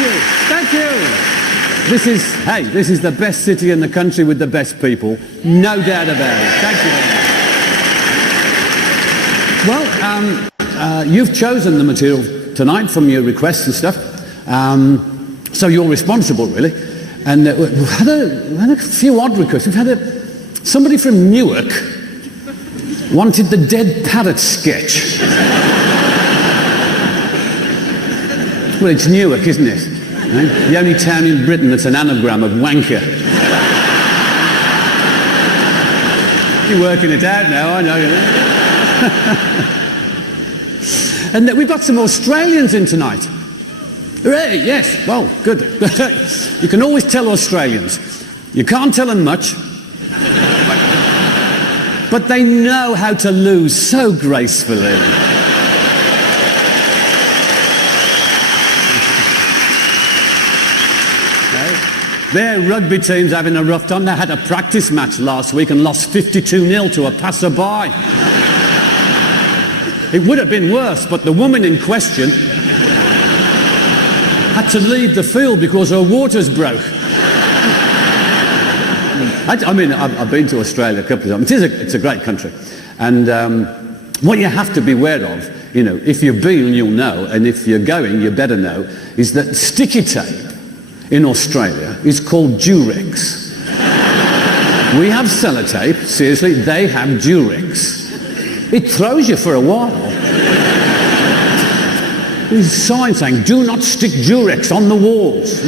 you. Thank you. This is the best city in the country with the best people. No doubt about it. Thank you very much. Well, you've chosen the material tonight from your requests and stuff. So you're responsible, really. And we've had a few odd requests. We've had somebody from Newark wanted the dead parrot sketch. Well, it's Newark, isn't it? Right? The only town in Britain that's an anagram of wanker. You're working it out now, I know. And we've got some Australians in tonight. Hooray, yes, well, good. You can always tell Australians. You can't tell them much, but they know how to lose so gracefully. Their rugby team's having a rough time. They had a practice match last week and lost 52-0 to a passerby. It would have been worse, but the woman in question had to leave the field because her waters broke. I mean, I've been to Australia a couple of times. It's a great country. And what you have to be aware of, you know, if you've been, you'll know, and if you're going, you better know, is that sticky tape in Australia is called Durex. We have sellotape, seriously, they have Durex. It throws you for a while. There's a sign saying, do not stick Durex on the walls.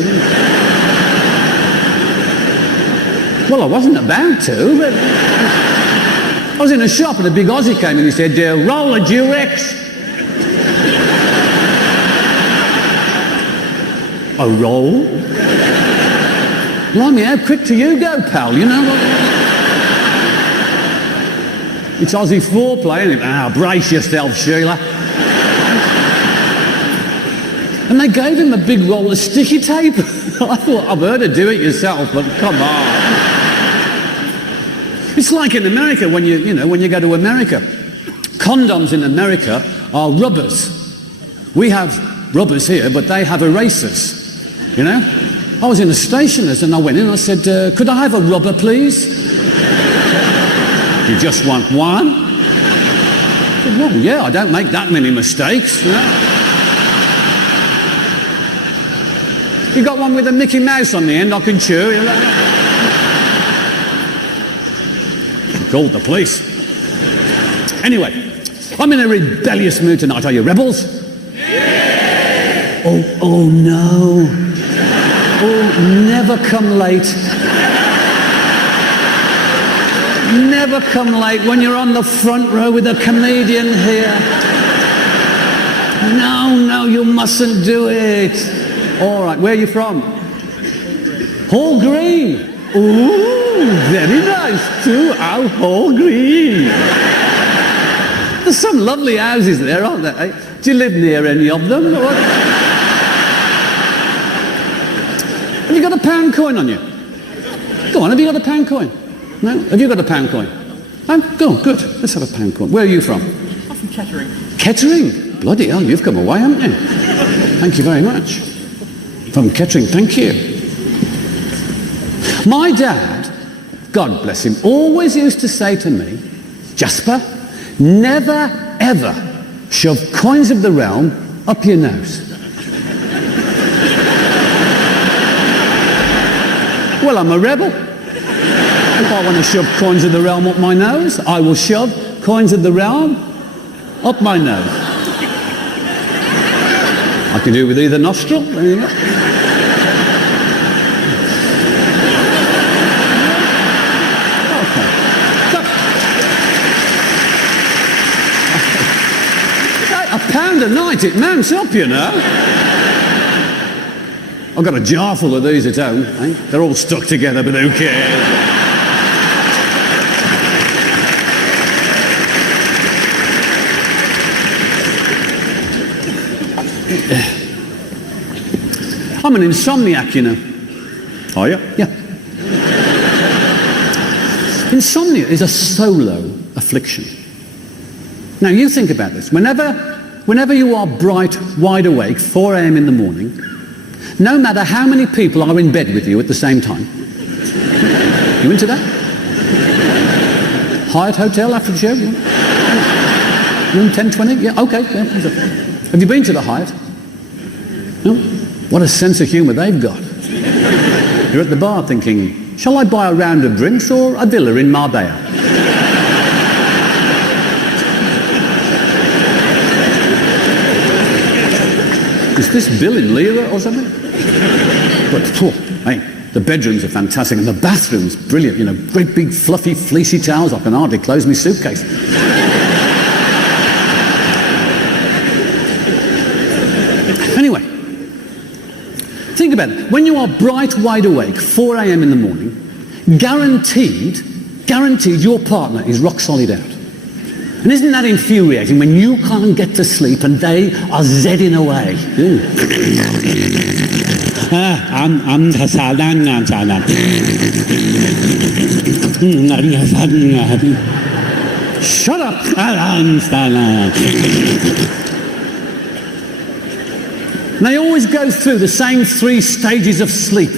Well, I wasn't about to, but I was in a shop and a big Aussie came and he said, roll a Durex. A roll? Blimey, how quick do you go, pal? You know what? It's Aussie foreplay, isn't it? Brace yourself, Sheila. And they gave him a big roll of sticky tape. I thought, I've heard of do it yourself, but come on. It's like in America when you go to America. Condoms in America are rubbers. We have rubbers here, but they have erasers. You know? I was in a stationer's and I went in and I said, could I have a rubber, please? You just want one? I said, well, yeah, I don't make that many mistakes. You know? You got one with a Mickey Mouse on the end I can chew? You know? Called the police. Anyway, I'm in a rebellious mood tonight. Are you rebels? Yeah! Oh no. Oh, never come late. Never come late when you're on the front row with a comedian here. No, you mustn't do it. All right, where are you from? Hall Green. Ooh, very nice too. Oh, Hall Green. There's some lovely houses there, aren't there? Do you live near any of them? Have you got a pound coin on you? Go on, have you got a pound coin? No? Have you got a pound coin? Oh, go on, good. Let's have a pound coin. Where are you from? I'm from Kettering. Kettering? Bloody hell, you've come away, haven't you? Thank you very much. From Kettering, thank you. My dad, God bless him, always used to say to me, Jasper, never ever shove coins of the realm up your nose. Well, I'm a rebel. If I want to shove coins of the realm up my nose, I will shove coins of the realm up my nose. I can do it with either nostril. There you go. Okay. £1 a night, it mounts up, you know. I've got a jar full of these at home. Eh? They're all stuck together, but who cares? I'm an insomniac, you know. Are you? Yeah. Insomnia is a solo affliction. Now, you think about this. Whenever you are bright, wide awake, 4 a.m. in the morning, No matter how many people are in bed with you at the same time. You into that? Hyatt Hotel after the show? Room 1020? Yeah, okay. Yeah. Have you been to the Hyatt? No? What a sense of humour they've got. You're at the bar thinking, shall I buy a round of drinks or a villa in Marbella? Is this Bill in Lira or something? But, hey, the bedrooms are fantastic and the bathrooms brilliant. You know, great big fluffy fleecy towels. I can hardly close my suitcase. Anyway, think about it. When you are bright, wide awake, 4 a.m. in the morning, guaranteed your partner is rock solid out. And isn't that infuriating when you can't get to sleep and they are zedding away? Shut up! And they always go through the same 3 stages of sleep.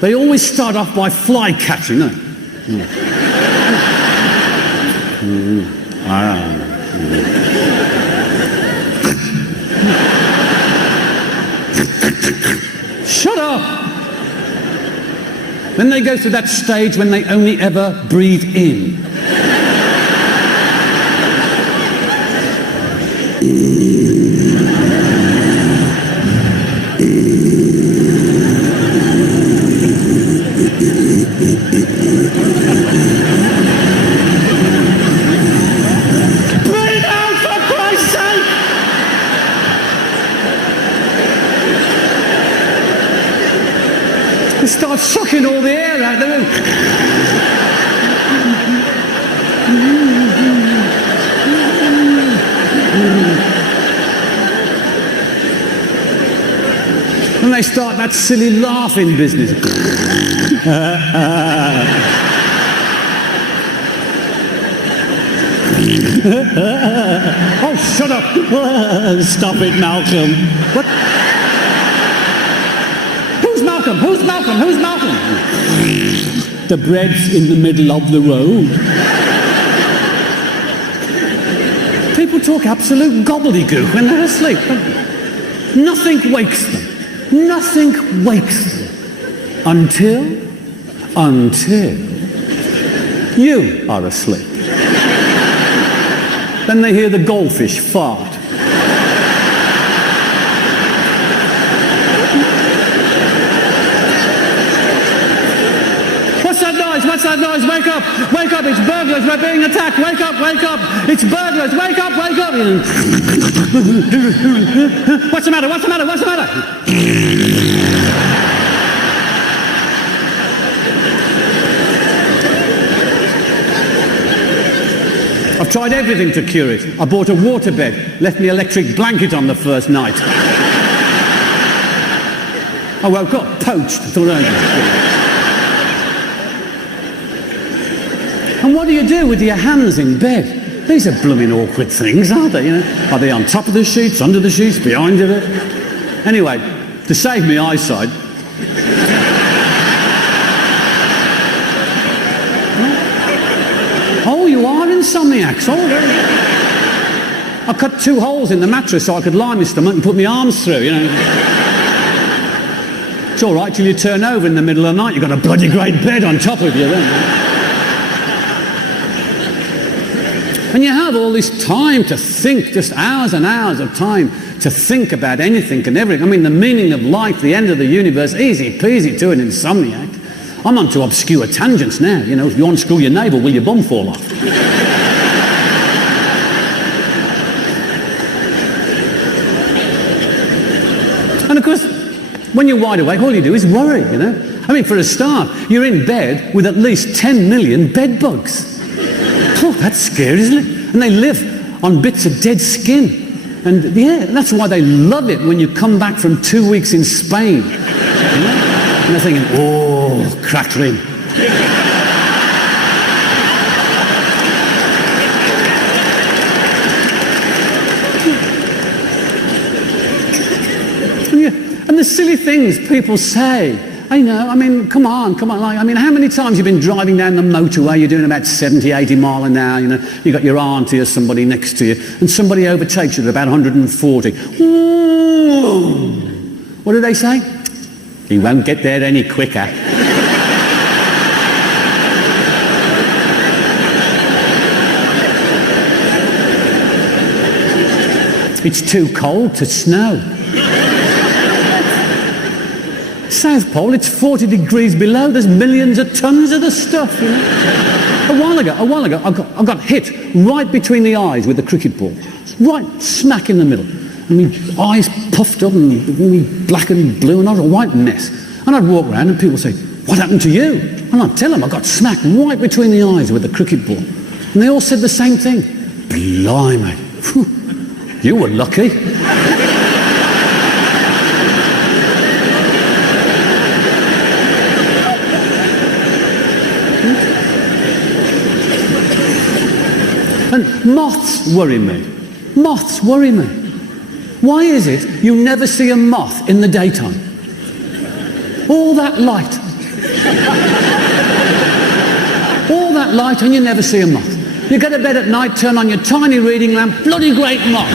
They always start off by fly catching, don't they? Shut up! Then they go through that stage when they only ever breathe in. They start sucking all the air out of them. And they start that silly laughing business. Oh, shut up. Stop it, Malcolm. What? Who's Malcolm? Who's Malcolm? Who's Malcolm? The bread's in the middle of the road. People talk absolute gobbledygook when they're asleep. Nothing wakes them. Nothing wakes them. Until you are asleep. Then they hear the goldfish fart. What's that noise? Wake up! Wake up! It's burglars! We're being attacked! Wake up! Wake up! It's burglars! Wake up! Wake up! What's the matter? What's the matter? What's the matter? I've tried everything to cure it. I bought a waterbed, left me electric blanket on the first night. I woke up poached. And what do you do with your hands in bed? These are blooming awkward things, aren't they? You know, are they on top of the sheets, under the sheets, behind you? Anyway, to save me eyesight, oh, you are insomniacs. Oh, I cut 2 holes in the mattress so I could lie my stomach and put my arms through, you know. It's all right till you turn over in the middle of the night. You've got a bloody great bed on top of you, then. And you have all this time to think, just hours and hours of time to think about anything and everything. I mean, the meaning of life, the end of the universe, easy peasy to an insomniac. I'm on to obscure tangents now. You know, if you unscrew your navel, will your bum fall off? And of course, when you're wide awake, all you do is worry, you know. I mean, for a start, you're in bed with at least 10 million bed bugs. Oh, that's scary, isn't it? And they live on bits of dead skin. And yeah, that's why they love it when you come back from 2 weeks in Spain. You know? And they're thinking, oh, crackling. And the the silly things people say. I know, I mean, come on. Like, I mean, how many times you've been driving down the motorway, you're doing about 70, 80 mile an hour, you know, you've got your auntie or somebody next to you, and somebody overtakes you at about 140. Ooh. What do they say? He won't get there any quicker. It's too cold to snow. South Pole, it's 40 degrees below. There's millions of tons of the stuff, you know. A while ago, I got hit right between the eyes with a cricket ball. Right smack in the middle. And my eyes puffed up and black and blue, and I was a white mess. And I'd walk around and people say, what happened to you? And I'd tell them I got smacked right between the eyes with a cricket ball. And they all said the same thing. Blimey. Whew. You were lucky. And moths worry me. Moths worry me. Why is it you never see a moth in the daytime? All that light. All that light and you never see a moth. You go to bed at night, turn on your tiny reading lamp, bloody great moth.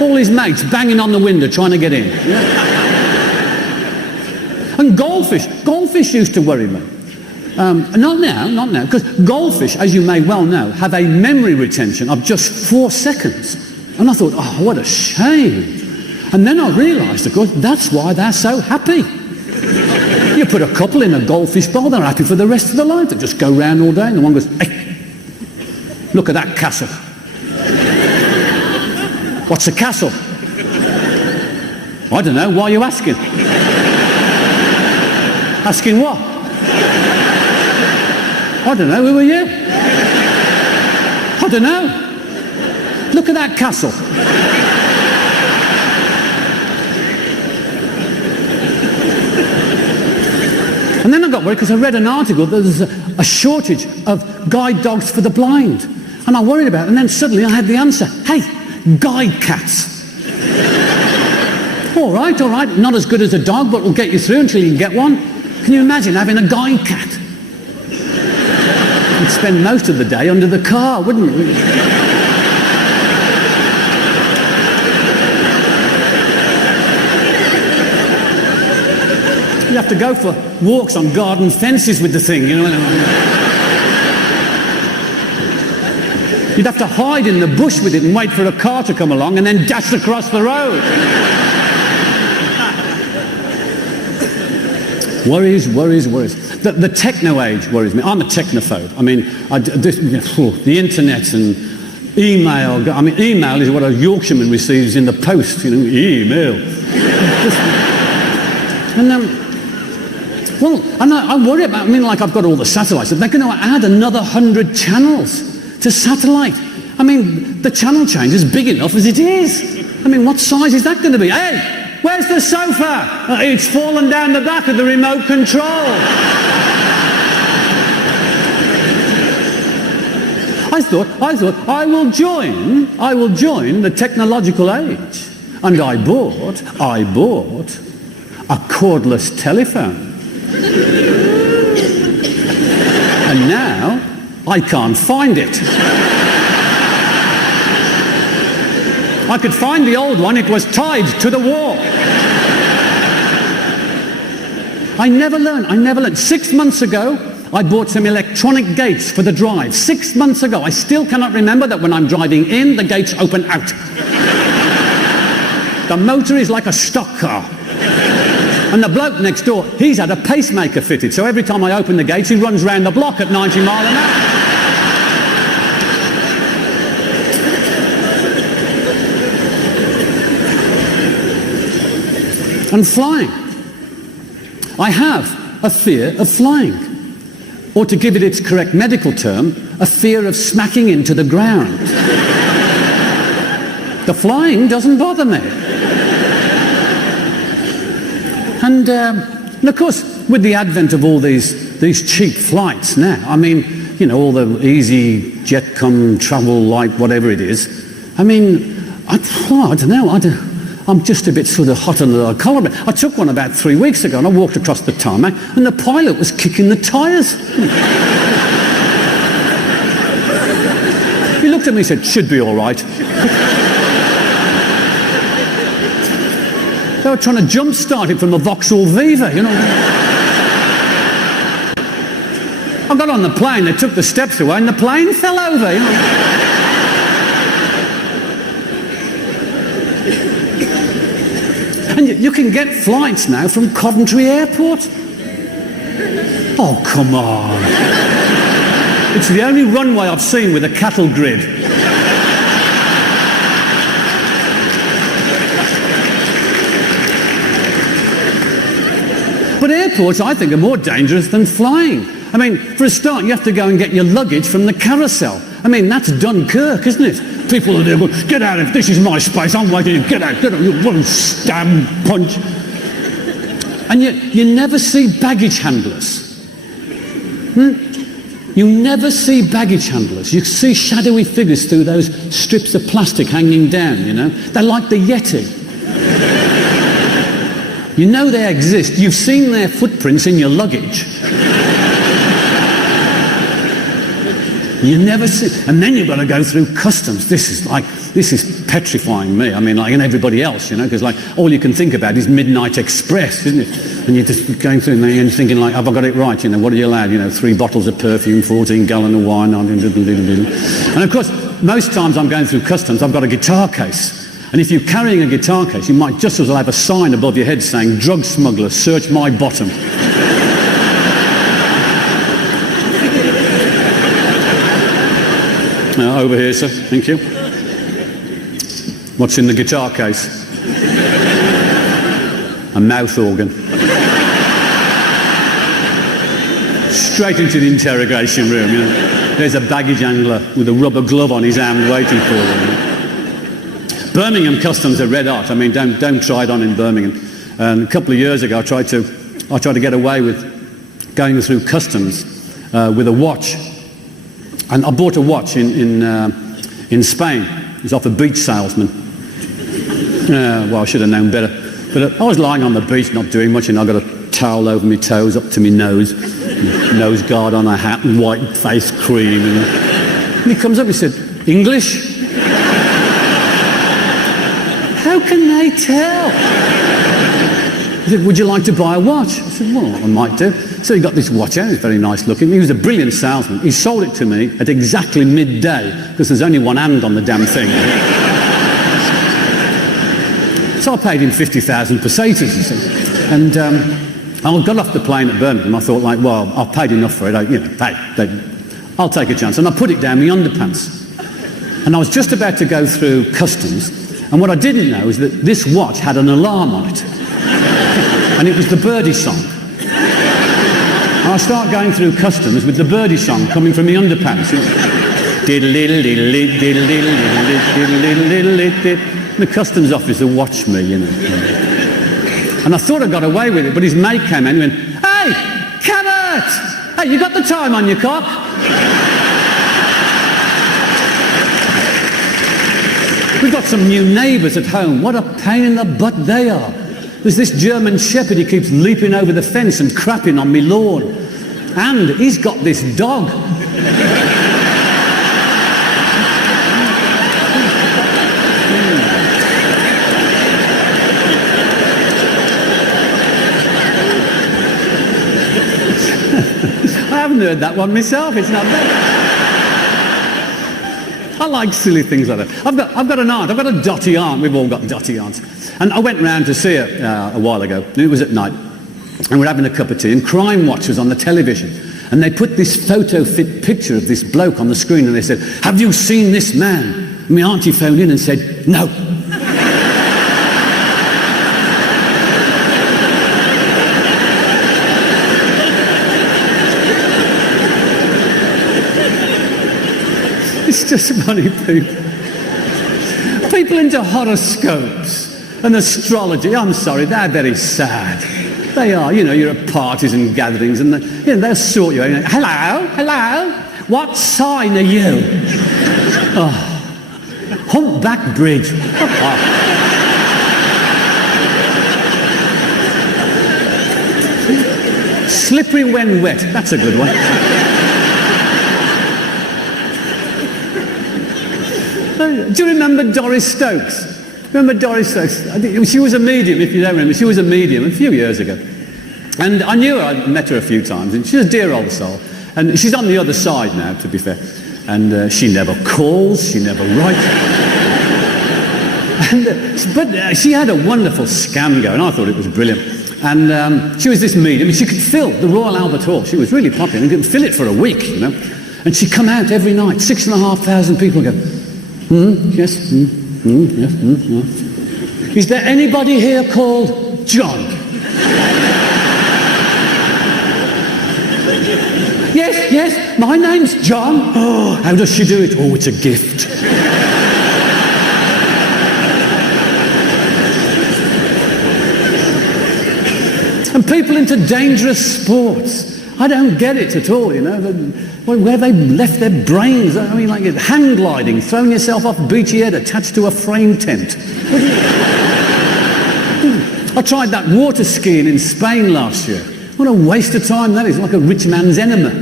All his mates banging on the window trying to get in. And goldfish used to worry me. Not now, because goldfish, as you may well know, have a memory retention of just 4 seconds. And I thought, oh, what a shame. And then I realised, of course, that's why they're so happy. You put a couple in a goldfish bowl, they're happy for the rest of their life. They just go round all day, and the one goes, hey, look at that castle. What's a castle? I don't know, why are you asking? Asking what? I don't know, who are you? I don't know. Look at that castle. And then I got worried because I read an article that there's a shortage of guide dogs for the blind. And I worried about it, and then suddenly I had the answer. Hey, guide cats. All right, not as good as a dog, but we'll get you through until you can get one. Can you imagine having a guide cat? You'd spend most of the day under the car, wouldn't you? You have to go for walks on garden fences with the thing, you know. You'd have to hide in the bush with it and wait for a car to come along and then dash across the road. Worries. The techno age worries me. I'm a technophobe. I mean, the internet and email. I mean, email is what a Yorkshireman receives in the post, you know, email. And I worry about, I mean, like I've got all the satellites. They're going to add another 100 channels to satellite. I mean, the channel change is big enough as it is. I mean, what size is that going to be? Hey, where's the sofa? It's fallen down the back of the remote control. I thought I will join the technological age. And I bought a cordless telephone. And now I can't find it. I could find the old one, it was tied to the wall. I never learned. 6 months ago, I bought some electronic gates for the drive. 6 months ago. I still cannot remember that when I'm driving in, the gates open out. The motor is like a stock car. And the bloke next door, he's had a pacemaker fitted, so every time I open the gates, he runs round the block at 90 miles an hour. And flying. I have a fear of flying. Or to give it its correct medical term, a fear of smacking into the ground. The flying doesn't bother me. And of course, with the advent of all these cheap flights now, I mean, you know, all the easy jet travel light, whatever it is, I mean, I don't know. I'm just a bit sort of hot under the collar. I took one about 3 weeks ago and I walked across the tarmac and the pilot was kicking the tyres. He looked at me and said, should be all right. They were trying to jump-start it from the Vauxhall Viva, you know. I got on the plane, they took the steps away and the plane fell over, you know. And you can get flights now from Coventry Airport. Oh, come on. It's the only runway I've seen with a cattle grid. But airports, I think, are more dangerous than flying. I mean, for a start, you have to go and get your luggage from the carousel. I mean, that's Dunkirk, isn't it? People are there going, get out of this is my space, I'm waiting, get out, you won't stab, punch. And yet, you never see baggage handlers. You never see baggage handlers. You see shadowy figures through those strips of plastic hanging down, you know. They're like the Yeti. You know they exist. You've seen their footprints in your luggage. You never see, and then you've got to go through customs. This is petrifying me. I mean, like, and everybody else, you know, because like all you can think about is Midnight Express, isn't it? And you're just going through and you're thinking like, have I got it right? You know, what are you allowed? You know, 3 bottles of perfume, 14 gallon of wine, and of course, most times I'm going through customs, I've got a guitar case. And if you're carrying a guitar case, you might just as well have a sign above your head saying, drug smuggler, search my bottom. Over here, sir. Thank you. What's in the guitar case? A mouth organ. Straight into the interrogation room, you know. There's a baggage handler with a rubber glove on his hand waiting for them. You know. Birmingham customs are red hot. I mean, don't try it on in Birmingham. And a couple of years ago, I tried to get away with going through customs with a watch. And I bought a watch in Spain. It was off a beach salesman. Well, I should have known better. But I was lying on the beach, not doing much, and I got a towel over my toes, up to my nose, nose guard on a hat, and white face cream. And he comes up and he said, English? How can they tell? He said, would you like to buy a watch? I said, well, I might do. So he got this watch out, it's very nice looking. He was a brilliant salesman. He sold it to me at exactly midday, because there's only one hand on the damn thing. So I paid him 50,000 pesetas, you see. And I got off the plane at Birmingham. I thought, like, well, I've paid enough for it. I'll take a chance. And I put it down my underpants. And I was just about to go through customs. And what I didn't know is that this watch had an alarm on it. And it was the Birdie song. And I start going through customs with the Birdie song coming from the underpants. The customs officer watched me, you know. And I thought I got away with it, but his mate came in and went, hey, Carrott! Hey, you got the time on your cock? We've got some new neighbours at home. What a pain in the butt they are. There's this German shepherd, he keeps leaping over the fence and crapping on me lawn. And he's got this dog. I haven't heard that one myself, it's not bad. I like silly things like that. I've got an aunt, I've got a dotty aunt, we've all got dotty aunts. And I went round to see her a while ago, and it was at night, and we're having a cup of tea, and Crime Watch was on the television, and they put this photo-fit picture of this bloke on the screen, and they said, have you seen this man? And my auntie phoned in and said, no. It's just funny, people into horoscopes and astrology. I'm sorry, they're very sad. They are, you know, you're at parties and gatherings and they'll sort you out. Hello, what sign are you? Oh, Humpback Bridge. Slippery when wet. That's a good one. Do you remember Doris Stokes? Remember Doris Stokes? She was a medium, if you don't remember. She was a medium a few years ago. And I knew her, I'd met her a few times, and she's a dear old soul. And she's on the other side now, to be fair. And she never calls, she never writes. But she had a wonderful scam going. I thought it was brilliant. And she was this medium, and she could fill the Royal Albert Hall. She was really popular, and could fill it for a week, you know. And she'd come out every night, 6,500 people go, yes, yes, yes. Is there anybody here called John? Yes, yes, my name's John. Oh, how does she do it? Oh, it's a gift. And people into dangerous sports. I don't get it at all, you know. Where they left their brains. I mean, like hang gliding, throwing yourself off Beachy Head attached to a frame tent. I tried that water skiing in Spain last year. What a waste of time that is, like a rich man's enema.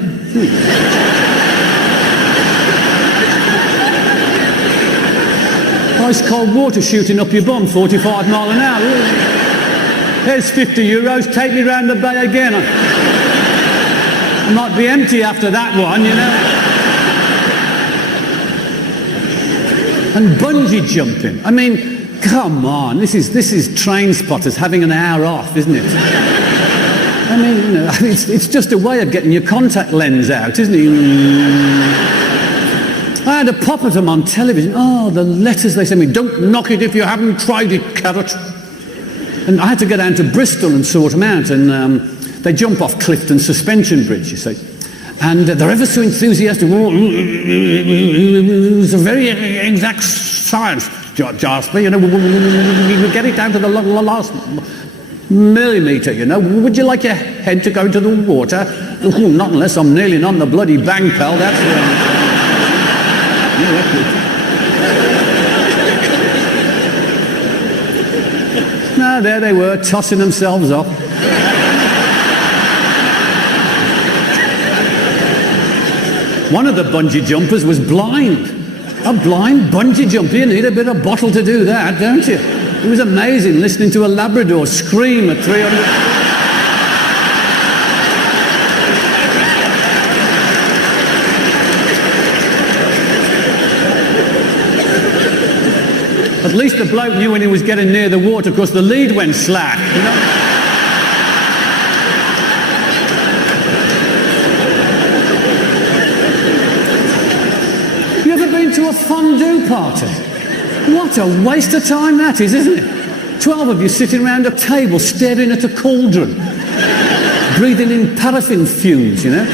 Ice cold water shooting up your bum, 45 mile an hour. Here's 50 euros, take me round the bay again. I might be empty after that one, you know. And bungee jumping. I mean, come on, this is train spotters having an hour off, isn't it? I mean, you know, it's just a way of getting your contact lens out, isn't it? I had a pop at them on television. Oh, the letters they sent me. Don't knock it if you haven't tried it, Carrott. And I had to go down to Bristol and sort them out. And they jump off Clifton Suspension Bridge, you see. And they're ever so enthusiastic. It's a very exact science, Jasper. You know, we get it down to the last millimetre, you know. Would you like your head to go into the water? Oh, not unless I'm kneeling on the bloody bang, pal. That's No, there they were, tossing themselves off. One of the bungee jumpers was blind. A blind bungee jumper. You need a bit of bottle to do that, don't you? It was amazing listening to a Labrador scream at 300. At least the bloke knew when he was getting near the water because the lead went slack, you know? You ever been to a fondue party? What a waste of time that is, isn't it? 12 of you sitting around a table staring at a cauldron, breathing in paraffin fumes, you know?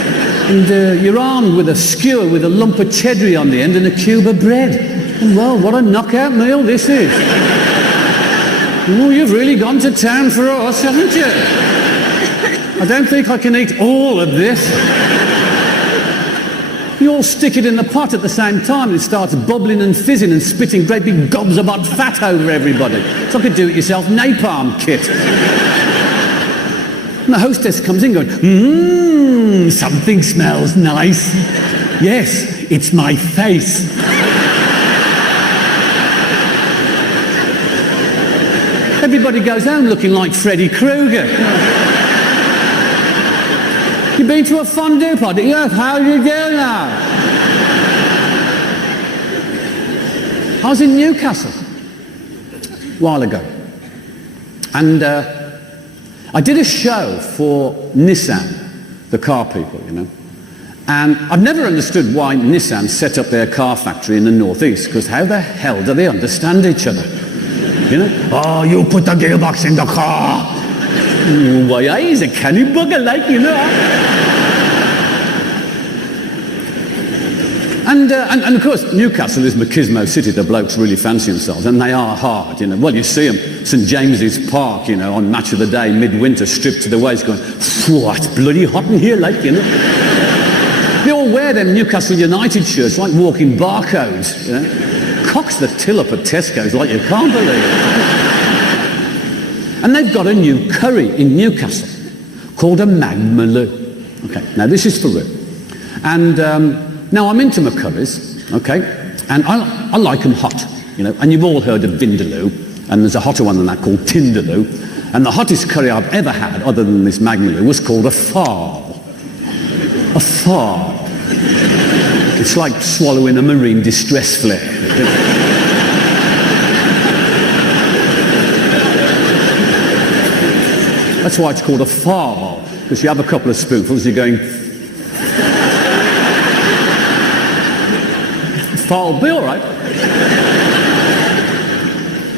And you're armed with a skewer with a lump of cheddar on the end and a cube of bread. And well, what a knockout meal this is. Oh, you've really gone to town for us, haven't you? I don't think I can eat all of this. You all stick it in the pot at the same time and it starts bubbling and fizzing and spitting great big gobs of hot fat over everybody. It's like a do-it-yourself napalm kit. And the hostess comes in going, something smells nice. Yes, it's my face. Everybody goes home looking like Freddy Krueger. You've been to a fondue party? Yes, how do you do now? I was in Newcastle a while ago. And I did a show for Nissan, the car people, you know. And I've never understood why Nissan set up their car factory in the northeast, because how the hell do they understand each other? You know? Oh, you put the gearbox in the car. Why, he's a canny bugger, like, you know. And of course, Newcastle is Machismo City. The blokes really fancy themselves, and they are hard, you know. Well, you see them, St James's Park, you know, on Match of the Day, midwinter, stripped to the waist, going, "Phew, it's bloody hot in here, like, you know." They all wear them Newcastle United shirts like walking barcodes, you know. cocks the till up at Tesco's like you can't believe it. And they've got a new curry in Newcastle called a magmaloo. Okay, now this is for real. And now I'm into my curries, okay, and I like them hot, you know, and you've all heard of vindaloo, and there's a hotter one than that called tindaloo, and the hottest curry I've ever had, other than this magmaloo, was called a farl. A farl. It's like swallowing a marine distress flare. That's why it's called a farl, because you have a couple of spoonfuls, you're going... Farl, be all right.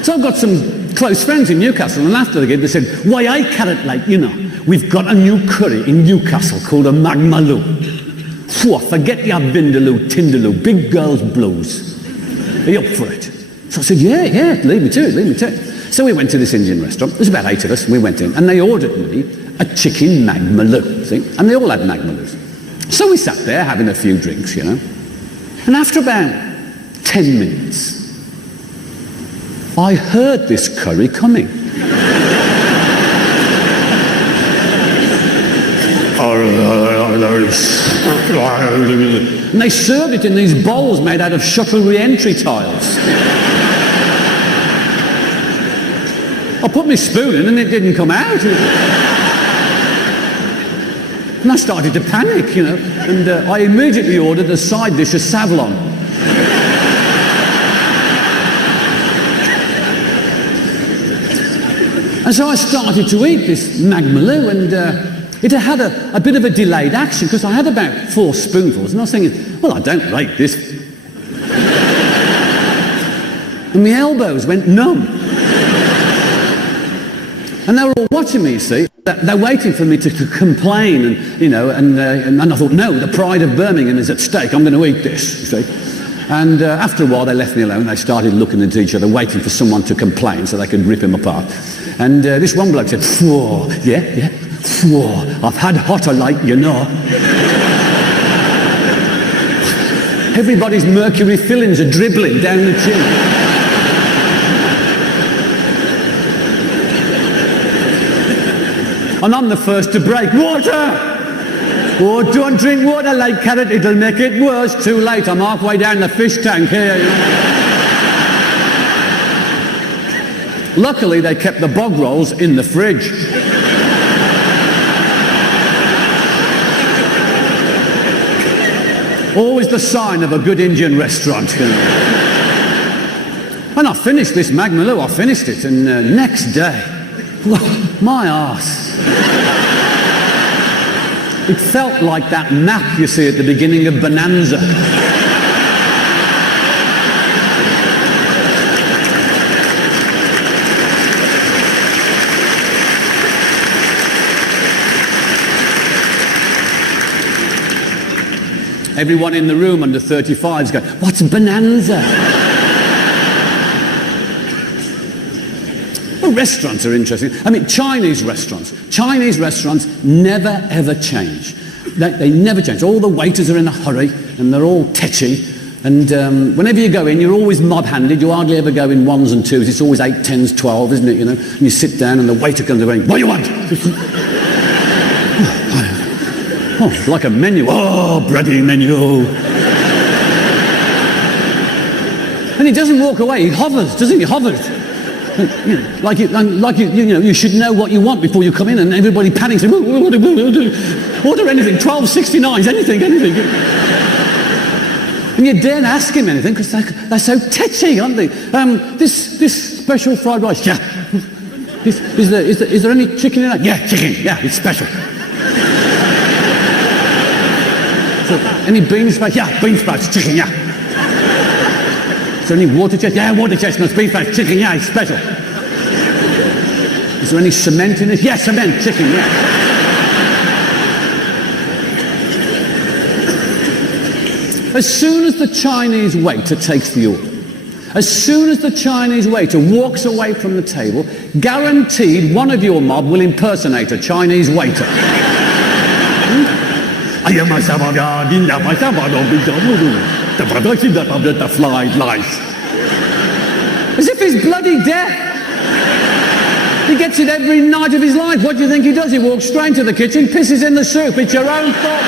So I've got some close friends in Newcastle, and after the gig they said, why, I Carrott, like, you know, we've got a new curry in Newcastle called a magmaloo. Phew, forget your vindaloo, tindaloo, big girls blues. Are you up for it? So I said, yeah, leave me to it. So we went to this Indian restaurant. There's about 8 of us, and we went in, and they ordered me a chicken magmaloo, see? And they all had magmaloos. So we sat there having a few drinks, you know. And after about 10 minutes, I heard this curry coming. And they served it in these bowls made out of shuttle re-entry tiles. I put my spoon in and it didn't come out. And I started to panic, you know, and I immediately ordered a side dish of savelon. And so I started to eat this magmaloo, and it had a bit of a delayed action, because I had about 4 spoonfuls, and I was thinking, well, I don't rate this. And my elbows went numb. And they were all watching me, you see. They're waiting for me to complain, and, you know, and I thought, no, the pride of Birmingham is at stake. I'm going to eat this, you see. And after a while, they left me alone. They started looking at each other, waiting for someone to complain so they could rip him apart. And this one bloke said, "Whoa, yeah, whoa, I've had hotter, like, you know." Everybody's mercury fillings are dribbling down the chin. And I'm the first to break. Water! Oh, don't drink water, like Carrott, it'll make it worse. Too late, I'm halfway down the fish tank here. Luckily, they kept the bog rolls in the fridge. Always the sign of a good Indian restaurant. You know. And I finished this magmaloo, I finished it, and next day, my arse. It felt like that map you see at the beginning of Bonanza. Everyone in the room under 35 is going, what's Bonanza? Well, restaurants are interesting. I mean, Chinese restaurants never ever change. They never change. All the waiters are in a hurry and they're all tetchy. And whenever you go in, you're always mob-handed. You hardly ever go in 1s and 2s. It's always 8, 10s, 12s, isn't it? You know, and you sit down and the waiter comes around, what do you want? Oh, like a menu. Oh, bloody menu. And he doesn't walk away. He hovers, doesn't he? He hovers. You know, you should know what you want before you come in, and everybody panics. Order anything, 12.69s, anything. And you daren't ask him anything because they're so tetchy, aren't they? This special fried rice. Yeah. Is there any chicken in that? Yeah, chicken. Yeah, it's special. So, any bean sprouts? Yeah, bean sprouts, chicken. Yeah. Is there any water chestnuts? Yeah, water chestnuts, bean sprouts, chicken. Yeah, it's special. Is there any cement in it? Yeah, cement, chicken. Yeah. As soon as the Chinese waiter takes the order, as soon as the Chinese waiter walks away from the table, guaranteed one of your mob will impersonate a Chinese waiter. Fried rice. As if he's bloody deaf. He gets it every night of his life. What do you think he does? He walks straight to the kitchen, pisses in the soup. It's your own fault.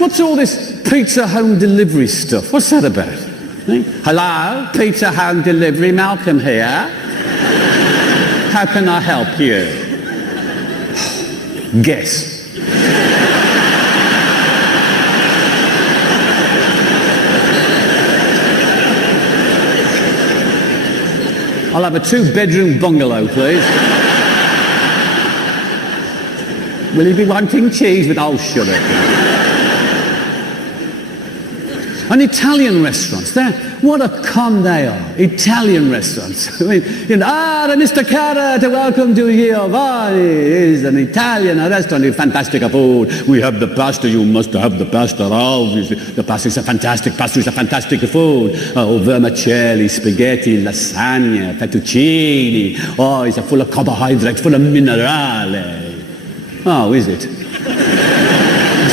What's all this pizza home delivery stuff? What's that about? Eh? Hello, pizza home delivery, Malcolm here. How can I help you? Guess. I'll have a 2-bedroom bungalow, please. Will you be wanting cheese with... Oh, shut it. And Italian restaurants, what a con they are. Italian restaurants. I mean, Mr. Carrott, welcome to Giovanni. It's an Italian restaurant, fantastic food. We have the pasta, you must have the pasta, obviously. The pasta is a fantastic food. Oh, vermicelli, spaghetti, lasagna, fettuccine. Oh, it's full of carbohydrates, full of minerale. Oh, is it?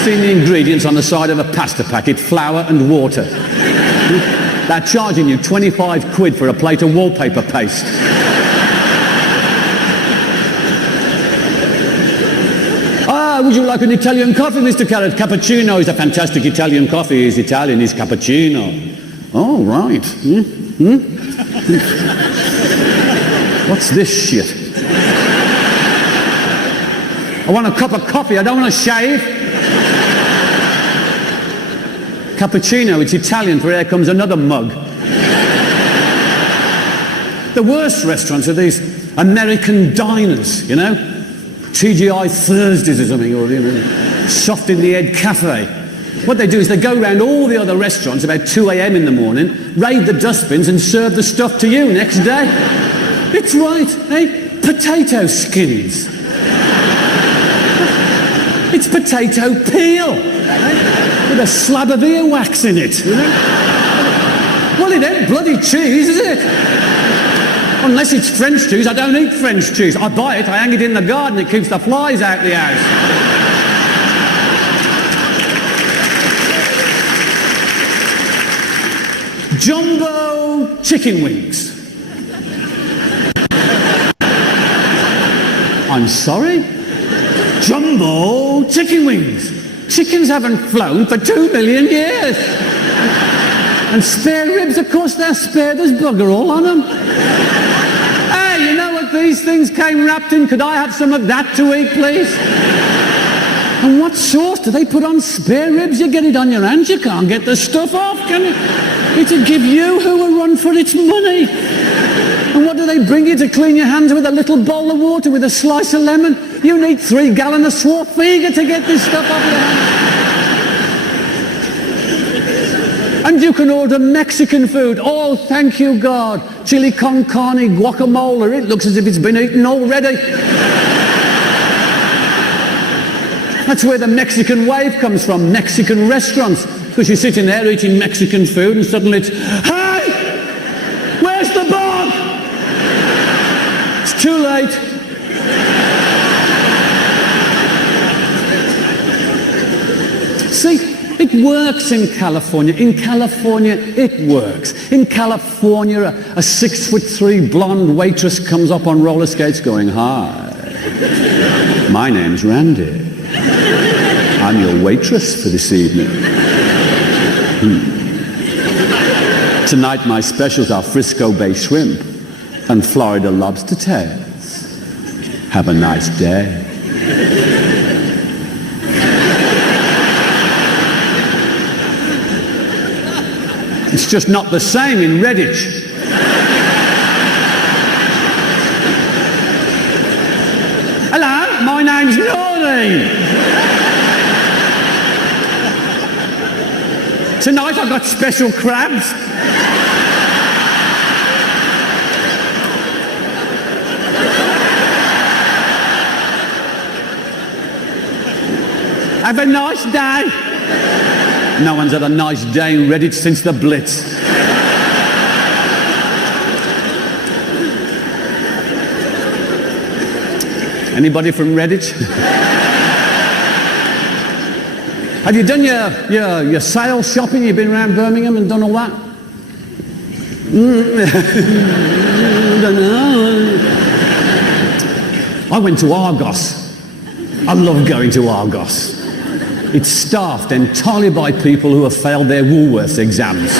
Seen the ingredients on the side of a pasta packet, flour and water. They're charging you 25 quid for a plate of wallpaper paste. Would you like an Italian coffee, Mr. Carrott? Cappuccino is a fantastic Italian coffee. He's Italian, he's cappuccino. Oh, right. What's this shit? I want a cup of coffee, I don't want to shave. Cappuccino, it's Italian, for here comes another mug. The worst restaurants are these American diners, you know? TGI Thursdays or something, or, you know, Soft in the Head Cafe. What they do is they go around all the other restaurants about 2 a.m. in the morning, raid the dustbins and serve the stuff to you next day. It's right, eh? Potato skins. It's potato peel. With a slab of earwax in it, you know? Well, it ain't bloody cheese, is it? Unless it's French cheese. I don't eat French cheese. I buy it, I hang it in the garden, it keeps the flies out the house. Jumbo chicken wings. I'm sorry? Jumbo chicken wings. Chickens haven't flown for 2 million years. And spare ribs, of course they're spare. There's bugger all on them. Hey, you know what these things came wrapped in? Could I have some of that to eat, please? And what sauce do they put on spare ribs? You get it on your hands, you can't get the stuff off, can you? It'll give you who a run for its money. And what do they bring you to clean your hands with? A little bowl of water with a slice of lemon? You need 3 gallons of Swartfiga to get this stuff off your hands. And you can order Mexican food. Oh, thank you, God. Chili con carne, guacamole. It looks as if it's been eaten already. That's where the Mexican wave comes from, Mexican restaurants. Because you're sitting there eating Mexican food and suddenly it's, hey, where's the bog? It's too late. See, it works in California. In California, it works. In California, a 6'3" blonde waitress comes up on roller skates going, hi, my name's Randy. I'm your waitress for this evening. Tonight my specials are Frisco Bay shrimp and Florida lobster tails. Have a nice day. It's just not the same in Redditch. Hello, my name's Noreen. Tonight I've got special crabs. Have a nice day. No one's had a nice day in Reddit since the Blitz. Anybody from Reddit? Have you done your sales shopping? You've been around Birmingham and done all that? Don't know. I went to Argos. I love going to Argos. It's staffed entirely by people who have failed their Woolworths exams.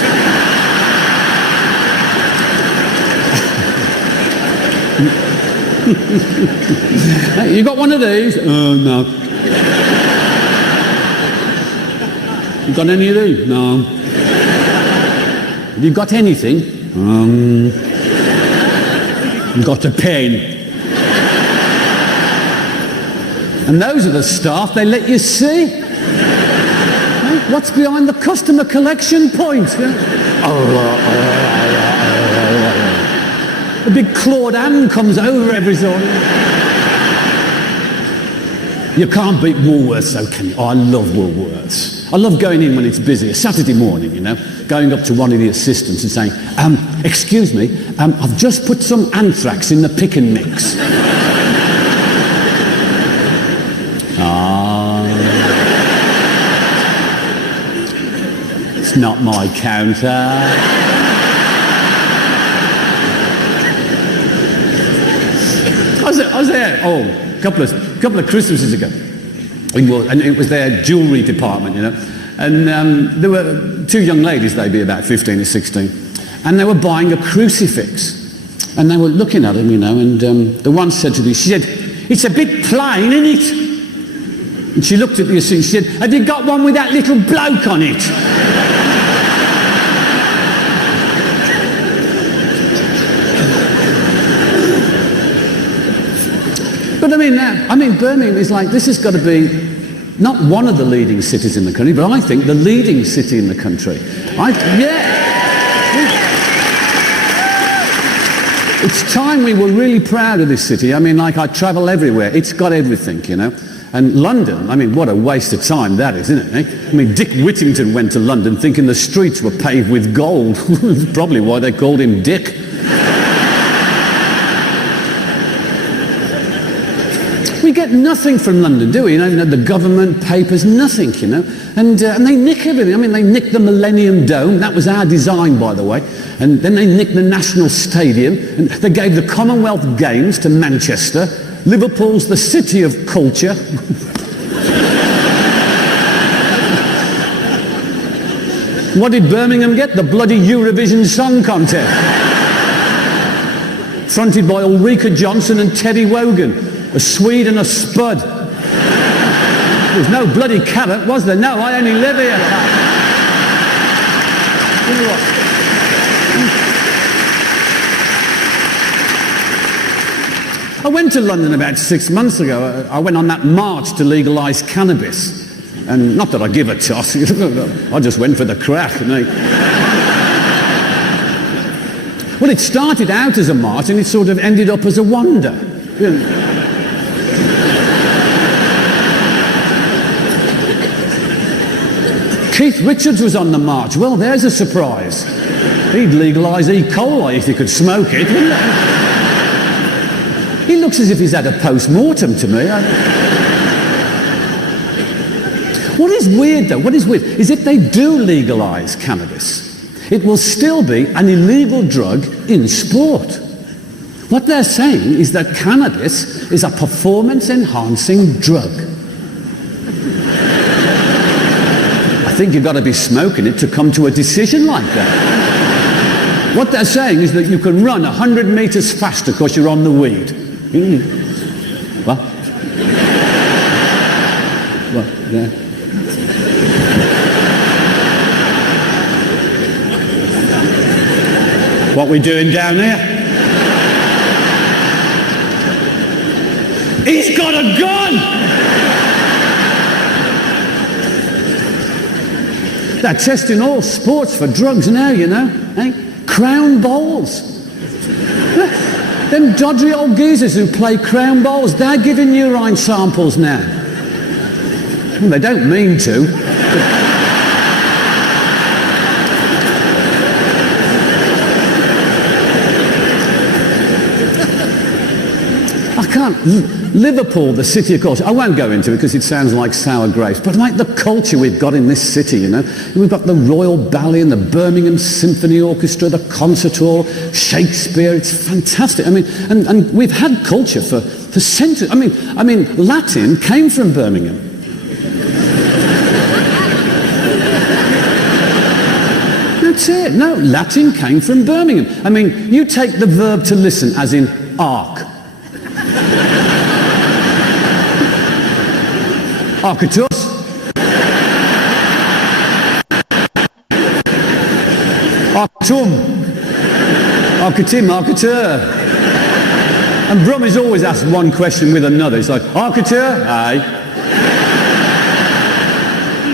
Hey, you got one of these? No. You got any of these? No. Have you got anything? You got a pen. And those are the staff they let you see. Hey, what's behind the customer collection point? A big clawed hand comes over every so often. You can't beat Woolworths, though, can you? Oh, I love Woolworths. I love going in when it's busy, a Saturday morning, you know, going up to one of the assistants and saying, excuse me, I've just put some anthrax in the pick and mix. It's not my counter. I was there, a couple of Christmases ago, and it was their jewellery department, you know, and there were two young ladies, they'd be about 15 or 16, and they were buying a crucifix, and they were looking at him, you know, and the one said to me, she said, "It's a bit plain, isn't it?" And she looked at me and she said, "Have you got one with that little bloke on it?" But I mean, Birmingham is like, this has got to be not one of the leading cities in the country, but I think the leading city in the country. It's time we were really proud of this city. I mean, like, I travel everywhere. It's got everything, you know. And London, I mean, what a waste of time that is, isn't it? Eh? I mean, Dick Whittington went to London thinking the streets were paved with gold. That's probably why they called him Dick. We get nothing from London, do we? You know, the government, papers, nothing, you know. And they nick everything. I mean, they nicked the Millennium Dome. That was our design, by the way. And then they nicked the National Stadium. And they gave the Commonwealth Games to Manchester. Liverpool's the city of culture. What did Birmingham get? The bloody Eurovision Song Contest. Fronted by Ulrika Johnson and Teddy Wogan. A Swede and a spud. There's no bloody Carrott, was there? No, I only live here. I went to London about 6 months ago. I went on that march to legalise cannabis. And not that I give a toss, I just went for the crack. Well, it started out as a march and it sort of ended up as a wonder. You know. Keith Richards was on the march. Well, there's a surprise. He'd legalise E. coli if he could smoke it, wouldn't he? He looks as if he's had a post-mortem to me. What is weird, though, is if they do legalise cannabis, it will still be an illegal drug in sport. What they're saying is that cannabis is a performance-enhancing drug. I think you've got to be smoking it to come to a decision like that. What they're saying is that you can run 100 metres faster because you're on the weed. What? What? Yeah. What we doing down here? He's got a gun! They're testing all sports for drugs now, you know. Eh? Crown bowls. Them dodgy old geezers who play crown bowls, they're giving urine samples now. Well, they don't mean to. I can't... Liverpool, the city of culture. I won't go into it because it sounds like sour grapes, but like the culture we've got in this city, you know. We've got the Royal Ballet and the Birmingham Symphony Orchestra, the Concert Hall, Shakespeare. It's fantastic. I mean, and we've had culture for centuries. I mean, Latin came from Birmingham. That's it. No, Latin came from Birmingham. I mean, you take the verb to listen as in arc. Arcatus. Arctum. Arcatim, arcateur. And Brummie's always asked one question with another. It's like, arcateur? Aye.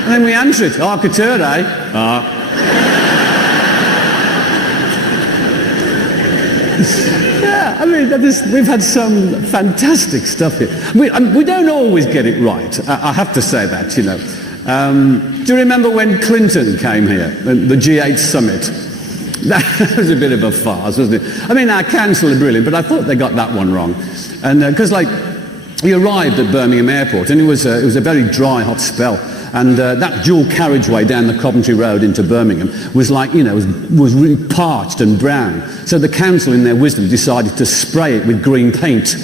And then we answer it. Arcateur, aye? Ah. Yeah, I mean, we've had some fantastic stuff here. We don't always get it right, I have to say that, you know. Do you remember when Clinton came here, the G8 summit? That was a bit of a farce, wasn't it? I mean, our council are brilliant, but I thought they got that one wrong. And because, like, he arrived at Birmingham Airport, and it was a very dry, hot spell. And that dual carriageway down the Coventry Road into Birmingham was like, you know, was really parched and brown. So the council, in their wisdom, decided to spray it with green paint.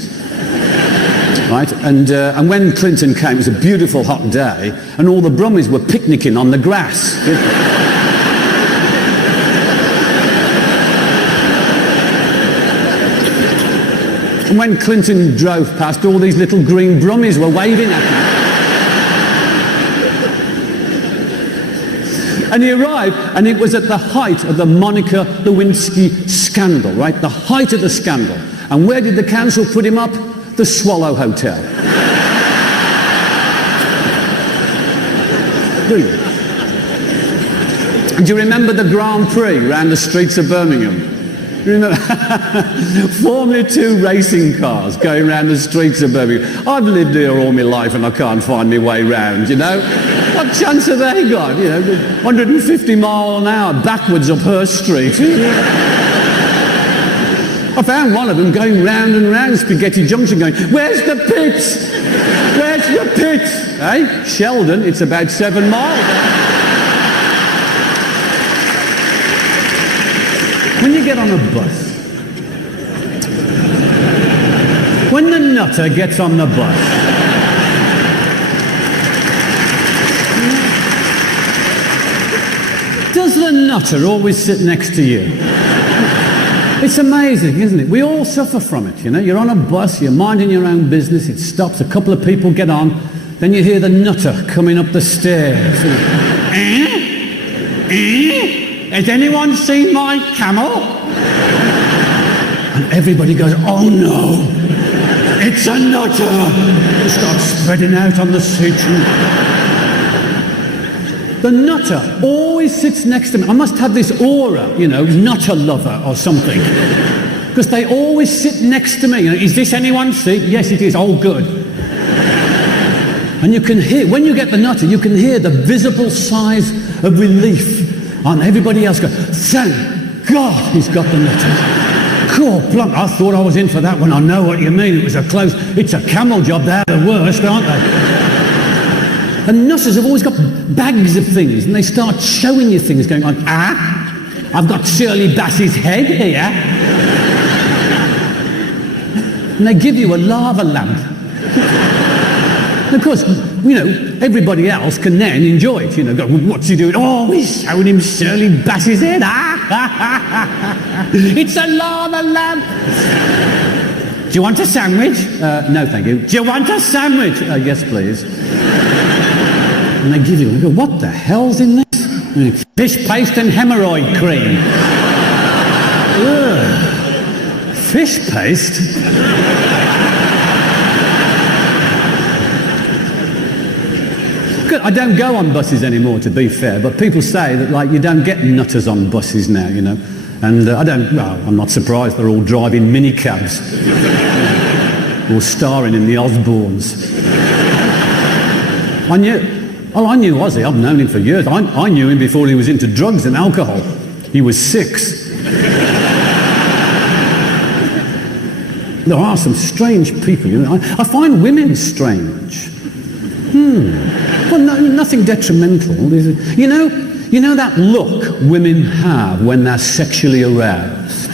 Right? And when Clinton came, it was a beautiful hot day, and all the Brummies were picnicking on the grass. And when Clinton drove past, all these little green Brummies were waving at him. And he arrived, and it was at the height of the Monica Lewinsky scandal, right? The height of the scandal. And where did the council put him up? The Swallow Hotel. Brilliant. And do you remember the Grand Prix around the streets of Birmingham? You remember? Formula 2 racing cars going around the streets of Birmingham. I've lived here all my life and I can't find my way round, you know? What chance have they got? You know, 150 mile an hour backwards up her street. I found one of them going round and round Spaghetti Junction going, where's the pits? Where's the pits? Eh? Sheldon, it's about 7 miles. When you get on a bus, when the nutter gets on the bus, does the nutter always sit next to you? It's amazing, isn't it? We all suffer from it, you know. You're on a bus, you're minding your own business, it stops, a couple of people get on, then you hear the nutter coming up the stairs. Has anyone seen my camel? And everybody goes, oh no, it's a nutter. They start spreading out on the seat. The nutter always sits next to me. I must have this aura, you know, nutter lover or something. Because they always sit next to me. You know, is this anyone's seat? Yes, it is. Oh, good. And you can hear, when you get the nutter, you can hear the visible sighs of relief on everybody else go, thank God he's got the nutter. Cool, plump. I thought I was in for that one. I know what you mean. It was it's a camel job. They're the worst, aren't they? And nutters have always got bags of things, and they start showing you things, going like, I've got Shirley Bassey's head here. And they give you a lava lamp. And of course, you know, everybody else can then enjoy it. You know, go, what's he doing? Oh, he's showing him Shirley Bassey's head. It's a lava lamp. Do you want a sandwich? No, thank you. Do you want a sandwich? Yes, please. And they give you, and go, what the hell's in this? Fish paste and hemorrhoid cream. Ugh. Fish paste? Good. I don't go on buses anymore, to be fair, but people say that, like, you don't get nutters on buses now, you know. And I'm not surprised they're all driving minicabs or starring in the Osbournes. I knew Ozzy. I've known him for years. I knew him before he was into drugs and alcohol. He was 6. There are some strange people. You know, I find women strange. Well, no, nothing detrimental. You know that look women have when they're sexually aroused?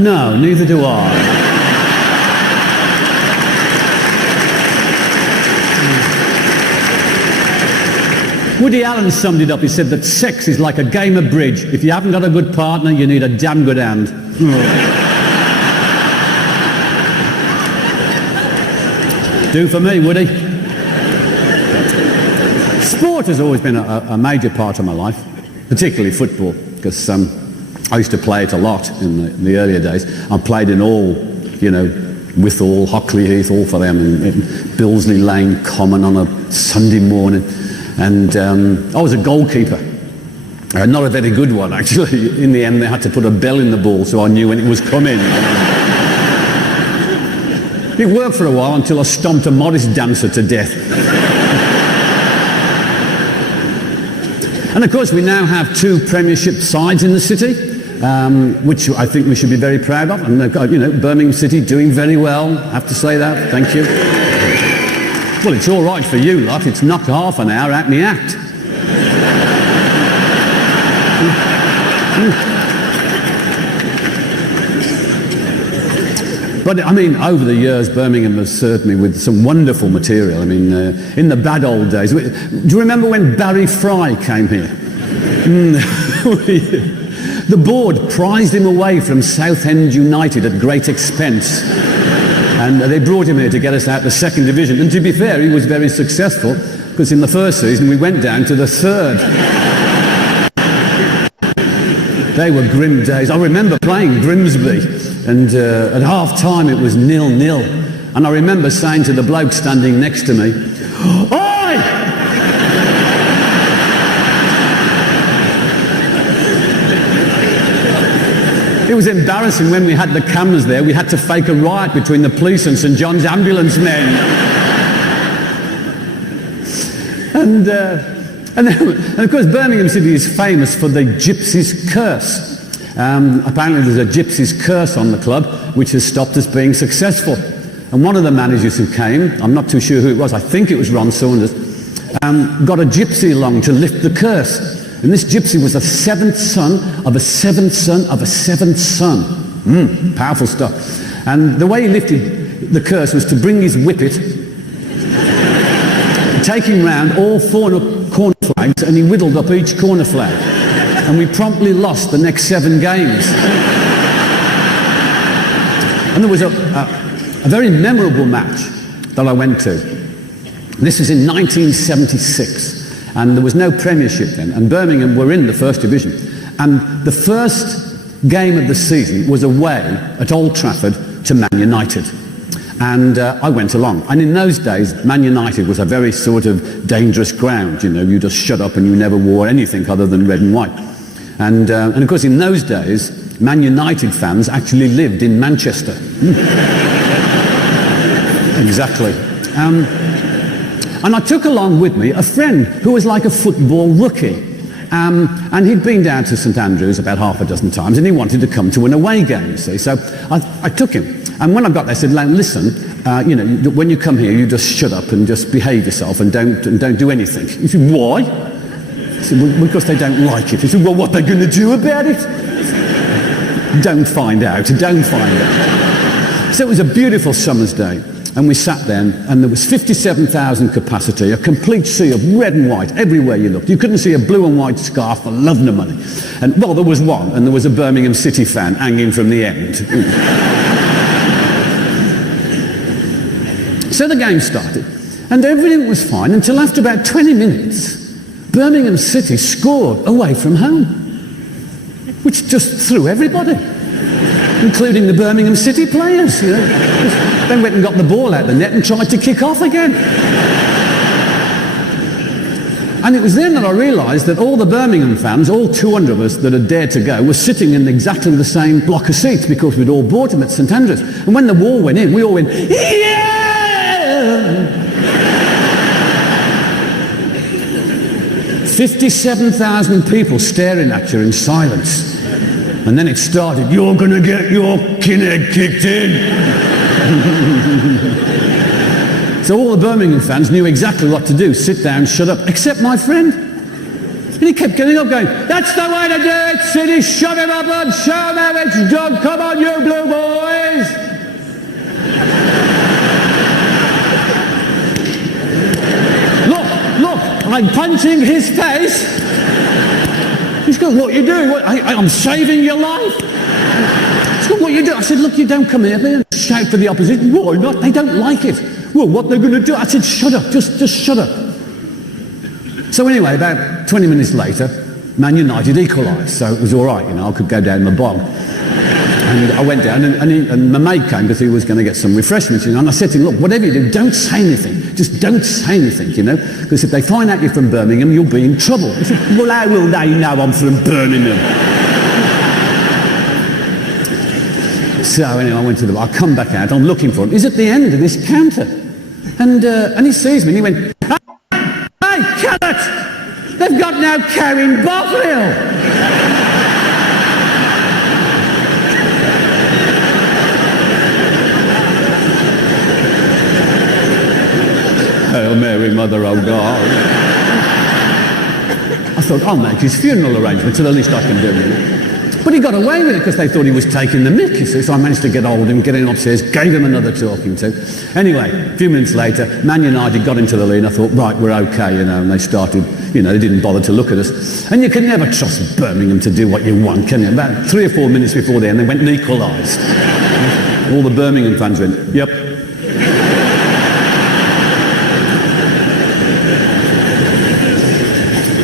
No, neither do I. Woody Allen summed it up. He said that sex is like a game of bridge. If you haven't got a good partner, you need a damn good hand. Do for me, Woody. Sport has always been a major part of my life, particularly football, because I used to play it a lot in the earlier days. I played in all, Withall, Hockley Heath, all for them, in Billsley Lane Common on a Sunday morning. And I was a goalkeeper. Not a very good one, actually. In the end, they had to put a bell in the ball so I knew when it was coming. It worked for a while until I stomped a Morris dancer to death. And of course, we now have 2 Premiership sides in the city, which I think we should be very proud of. And Birmingham City doing very well. I have to say that. Thank you. Well, it's all right for you lot. It's knocked half an hour at me act. But I mean, over the years, Birmingham has served me with some wonderful material. I mean, in the bad old days. Do you remember when Barry Fry came here? The board prized him away from Southend United at great expense. And they brought him here to get us out the 2nd division. And to be fair, he was very successful, because in the first season we went down to the 3rd. They were grim days. I remember playing Grimsby, and at half-time it was 0-0. And I remember saying to the bloke standing next to me, "Oi!" It was embarrassing when we had the cameras there. We had to fake a riot between the police and St John's ambulance men. And of course, Birmingham City is famous for the Gypsies' Curse. Apparently there's a Gypsies' Curse on the club, which has stopped us being successful. And one of the managers who came, I'm not too sure who it was, I think it was Ron Saunders, got a gypsy along to lift the curse. And this gypsy was the 7th son of a 7th son of a 7th son. Powerful stuff. And the way he lifted the curse was to bring his whippet, take him round all 4 corner flags, and he whittled up each corner flag. And we promptly lost the next 7 games. And there was a very memorable match that I went to. This was in 1976. And there was no Premiership then, and Birmingham were in the 1st division. And the first game of the season was away at Old Trafford to Man United. And I went along. And in those days, Man United was a very sort of dangerous ground. You just shut up and you never wore anything other than red and white. And of course, in those days, Man United fans actually lived in Manchester. Exactly. And I took along with me a friend who was like a football rookie. And he'd been down to St Andrews about half a dozen times, and he wanted to come to an away game, you see. So I took him. And when I got there, I said, "Listen, when you come here, you just shut up and just behave yourself and don't do anything." He said, "Why?" I said, "Well, because they don't like it." He said, "Well, what are they going to do about it?" Don't find out. Don't find out. So it was a beautiful summer's day. And we sat then, and there was 57,000 capacity, a complete sea of red and white everywhere you looked. You couldn't see a blue and white scarf for love nor money. And, well, there was one, and there was a Birmingham City fan hanging from the end. So the game started, and everything was fine until after about 20 minutes, Birmingham City scored away from home, which just threw everybody, including the Birmingham City players, Then went and got the ball out of the net and tried to kick off again. And it was then that I realised that all the Birmingham fans, all 200 of us that had dared to go, were sitting in exactly the same block of seats because we'd all bought them at St Andrews. And when the wall went in, we all went, "Yeah!" 57,000 people staring at you in silence. And then it started, "You're going to get your kinhead kicked in." So all the Birmingham fans knew exactly what to do. Sit down, shut up, except my friend. And he kept getting up going, "That's the way to do it, City, shut it up and show them how it's done. Come on, you blue boys." Look, I'm punching his face. He's going, "What are you doing?" "I'm saving your life." He's going, "What are you doing?" I said, "Look, you don't come here and shout for the opposition." "Why not? They don't like it." "Well, what are they going to do?" I said, "Shut up, just shut up." So anyway, about 20 minutes later, Man United equalised, so it was all right, I could go down the bog. And I went down, and my mate came because he was going to get some refreshments, and I said to him, "Look, whatever you do, don't say anything. Just don't say anything, because if they find out you're from Birmingham, you'll be in trouble." He said, "Well, how will they know I'm from Birmingham?" So anyway, I went to the bar. I come back out, I'm looking for him. He's at the end of this counter. And he sees me, and he went, "Hey, Carrott! They've got now cow in Bovril!" "Hail Mary, Mother of God." I thought, I'll make his funeral arrangements, so the least I can do. But he got away with it because they thought he was taking the mick, so I managed to get hold of him, get him upstairs, gave him another talking to. Anyway, a few minutes later, Man United got into the lead, and I thought, right, we're okay, and they started, they didn't bother to look at us. And you can never trust Birmingham to do what you want, can you? About 3 or 4 minutes before the end, they went and equalised. All the Birmingham fans went, "Yep."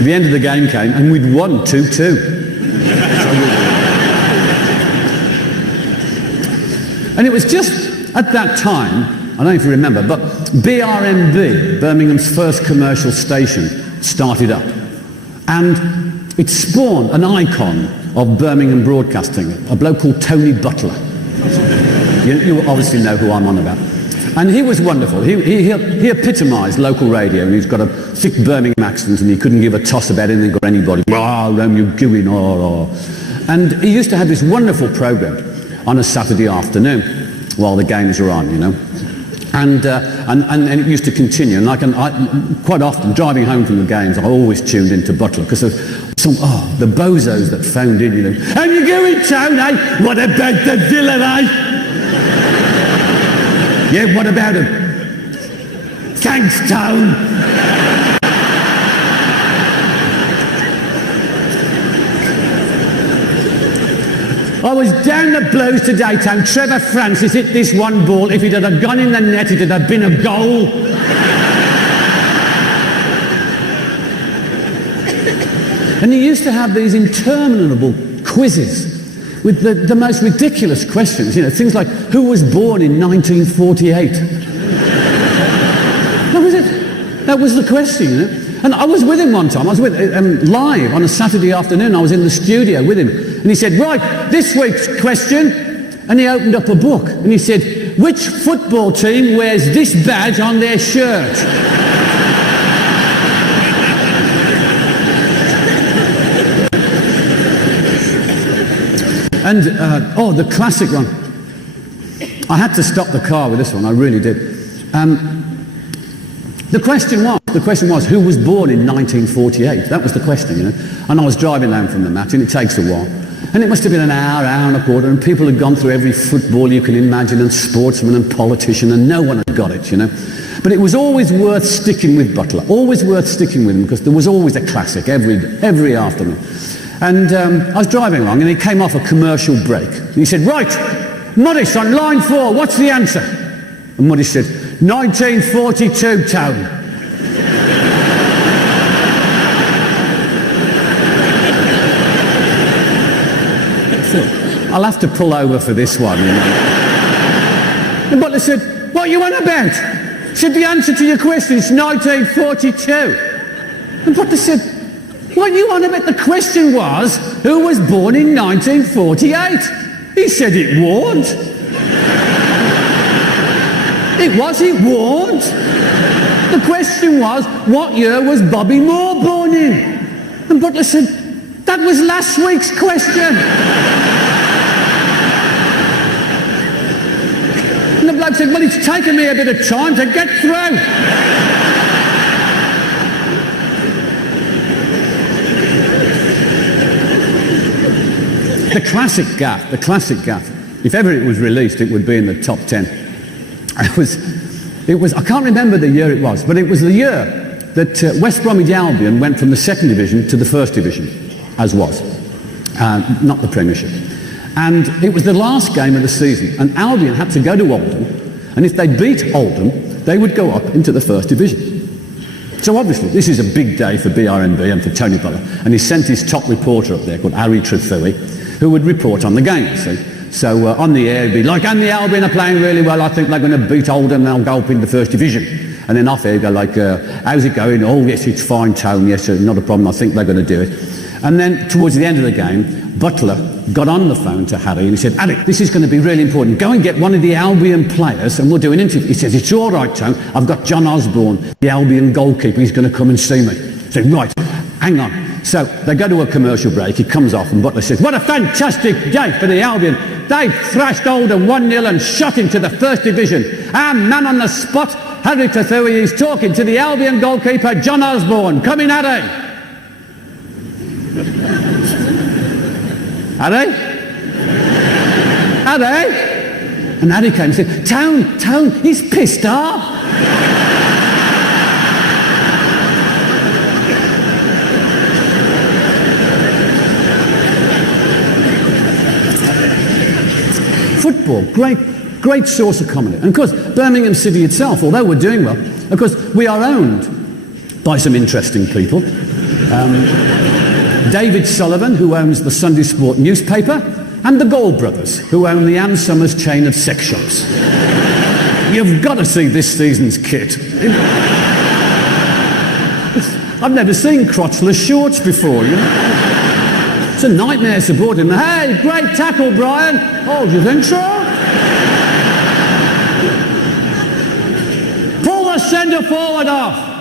The end of the game came, and we'd won 2-2. And it was just at that time, I don't know if you remember, but BRMB, Birmingham's first commercial station, started up. And it spawned an icon of Birmingham broadcasting, a bloke called Tony Butler. You obviously know who I'm on about. And he was wonderful. He epitomised local radio, and he's got a thick Birmingham accent, and he couldn't give a toss about anything or anybody. "Ah, Romeo Gwyn, oh." And he used to have this wonderful programme on a Saturday afternoon while the games were on, And it used to continue. And I quite often, driving home from the games, I always tuned into Butler because of the bozos that phoned in, "How you going, Tone, eh? What about the Villa, eh? Yeah, what about him? Thanks, Tone." "I was down the Blues today, Tone. Trevor Francis hit this one ball. If it had gone in the net, it would have been a goal." And he used to have these interminable quizzes with the most ridiculous questions, things like, who was born in 1948? That was it. That was the question, And I was with him one time. I was with live on a Saturday afternoon. I was in the studio with him. And he said, "Right, this week's question." And he opened up a book. And he said, "Which football team wears this badge on their shirt?" And, the classic one. I had to stop the car with this one, I really did. The question was, who was born in 1948? That was the question, And I was driving home from the match, and it takes a while. And it must have been an hour and a quarter, and people had gone through every football you can imagine, and sportsman and politician, and no one had got it, But it was always worth sticking with Butler, always worth sticking with him, because there was always a classic every afternoon. And I was driving along, and he came off a commercial break. And he said, "Right, Morris on line 4, what's the answer?" And Morris said, 1942, Tone. I'll have to pull over for this one, And Butler said, "What are you on about?" He said, "The answer to your question is 1942. And Butler said, "What are you on about? The question was, who was born in 1948? He said it warned. It warned. The question was, what year was Bobby Moore born in?" And Butler said, That was last week's question. And the bloke said, well, it's taken me a bit of time to get through. The classic gaff. If ever it was released, it would be in the top 10. It was, I can't remember the year it was, but it was the year that West Bromwich Albion went from the second division to the first division, as was, not the Premiership. And it was the last game of the season, and Albion had to go to Oldham, and if they beat Oldham, they would go up into the first division. So obviously, this is a big day for BRMB and for Tony Buller, and he sent his top reporter up there called Harry Trethewey, who would report on the game, you see. So on the air, he'd be like, and the Albion are playing really well, I think they're going to beat Oldham and they'll go up in the first division. And then off air, he'd go like, how's it going? Oh, yes, it's fine, Tone, yes, not a problem, I think they're going to do it. And then towards the end of the game, Butler got on the phone to Harry and he said, Harry, this is going to be really important. Go and get one of the Albion players and we'll do an interview. He says, it's all right, Tone. I've got John Osborne, the Albion goalkeeper. He's going to come and see me. I said, right, hang on. So they go to a commercial break. He comes off and Butler says, what a fantastic day for the Albion. They thrashed Oldham 1-0 and shot into the first division. Our man on the spot, Harry Trethewey, is talking to the Albion goalkeeper, John Osborne. Come in, Harry. Harry? Harry? And Harry came and said, Tone, he's pissed off. Football, great source of comedy. And of course, Birmingham City itself, although we're doing well, of course, we are owned by some interesting people. David Sullivan, who owns the Sunday Sport newspaper, and the Gold brothers, who own the Ann Summers chain of sex shops. You've got to see this season's kit. I've never seen crotchless shorts before, you know. It's a nightmare supporting them. Hey, great tackle, Brian. Oh, do you think so? Pull the centre forward off.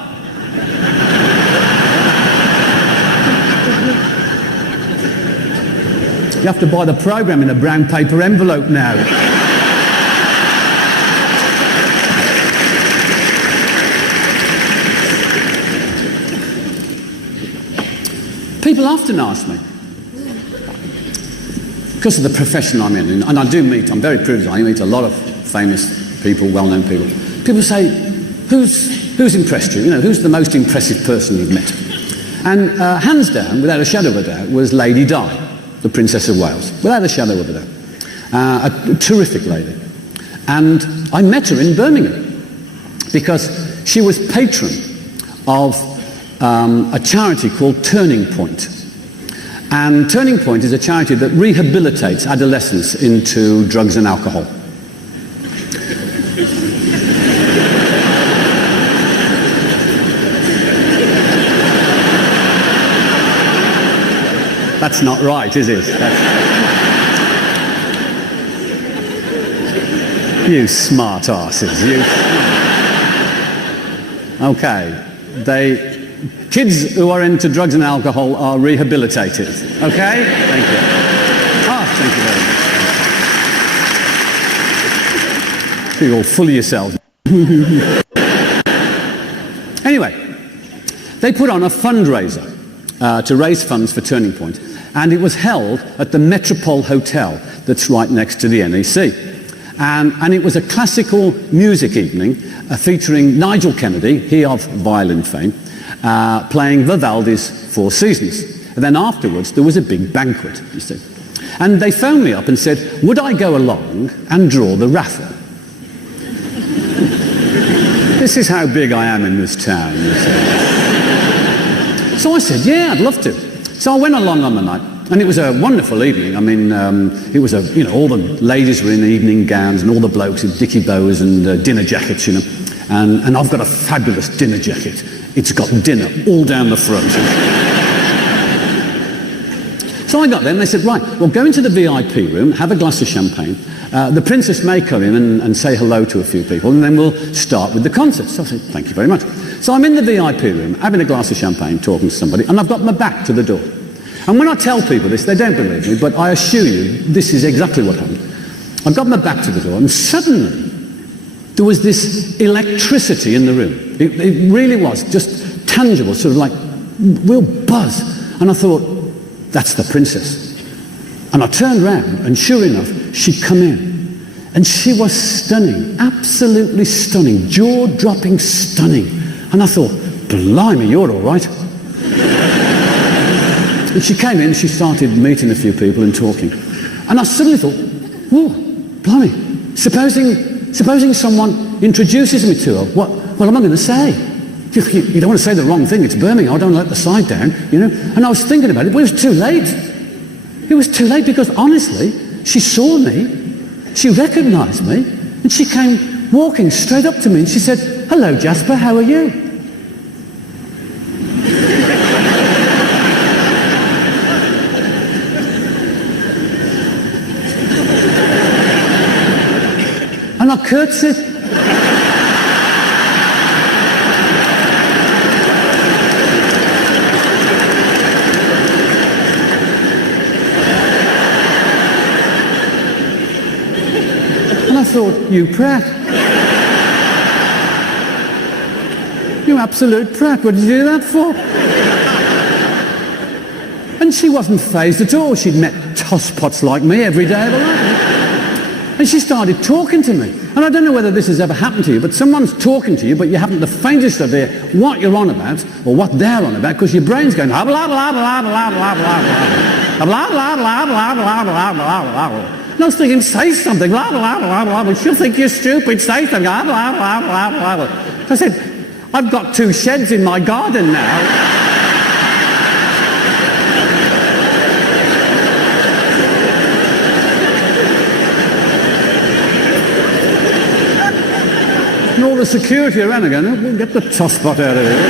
You have to buy the programme in a brown paper envelope now. People often ask me, because of the profession I'm in, and I do meet, I'm very privileged, I meet a lot of famous people, well-known people. People say, who's impressed you? You know, who's the most impressive person you've met? And hands down, without a shadow of a doubt, was Lady Di, the Princess of Wales, without a shadow of a doubt. A terrific lady. And I met her in Birmingham because she was patron of a charity called Turning Point. And Turning Point is a charity that rehabilitates adolescents into drugs and alcohol. That's not right, is it? You smart arses, you. Okay, kids who are into drugs and alcohol are rehabilitated. Okay? Thank you. Ah, thank you very much. You're all full of yourselves. Anyway, they put on a fundraiser to raise funds for Turning Point. And it was held at the Metropole Hotel that's right next to the NEC. And it was a classical music evening featuring Nigel Kennedy, he of violin fame, playing Vivaldi's Four Seasons. And then afterwards there was a big banquet, you see. And they phoned me up and said, would I go along and draw the raffle? This is how big I am in this town, you see. So I said, yeah, I'd love to. So I went along on the night, and it was a wonderful evening. I mean, it was all the ladies were in evening gowns, and all the blokes with dicky bows and dinner jackets, you know. And I've got a fabulous dinner jacket. It's got dinner all down the front. So I got there, and they said, right, well, go into the VIP room, have a glass of champagne. The princess may come in and say hello to a few people, and then we'll start with the concert. So I said, thank you very much. So I'm in the VIP room, having a glass of champagne, talking to somebody, and I've got my back to the door. And when I tell people this, they don't believe me, but I assure you, this is exactly what happened. I got my back to the door, and suddenly there was this electricity in the room. It really was just tangible, sort of like real buzz. And I thought, that's the princess. And I turned round, and sure enough, she'd come in. And she was stunning, absolutely stunning, jaw-dropping stunning. And I thought, blimey, you're all right. And she came in, she started meeting a few people and talking. And I suddenly thought, whoa, blimey, supposing someone introduces me to her, what am I going to say? You don't want to say the wrong thing, it's Birmingham, I don't let the side down, you know. And I was thinking about it, but it was too late. It was too late because honestly, she saw me, she recognised me, and she came walking straight up to me and she said, hello Jasper, how are you? And I curtsied. And I thought, you prat. You absolute prat, what did you do that for? And she wasn't fazed at all. She'd met tosspots like me every day of her life. And she started talking to me. And I don't know whether this has ever happened to you, but someone's talking to you, but you haven't the faintest idea what you're on about or what they're on about because your brain's going blah blah blah blah blah blah blah blah blah blah blah blah blah blah blah. And I was thinking, say something, blah blah blah blah blah. She'll think you're stupid. Say something, blah blah blah blah blah blah. So I said, I've got 2 sheds in my garden now. And all the security around are going, oh, we'll get the tosspot out of here.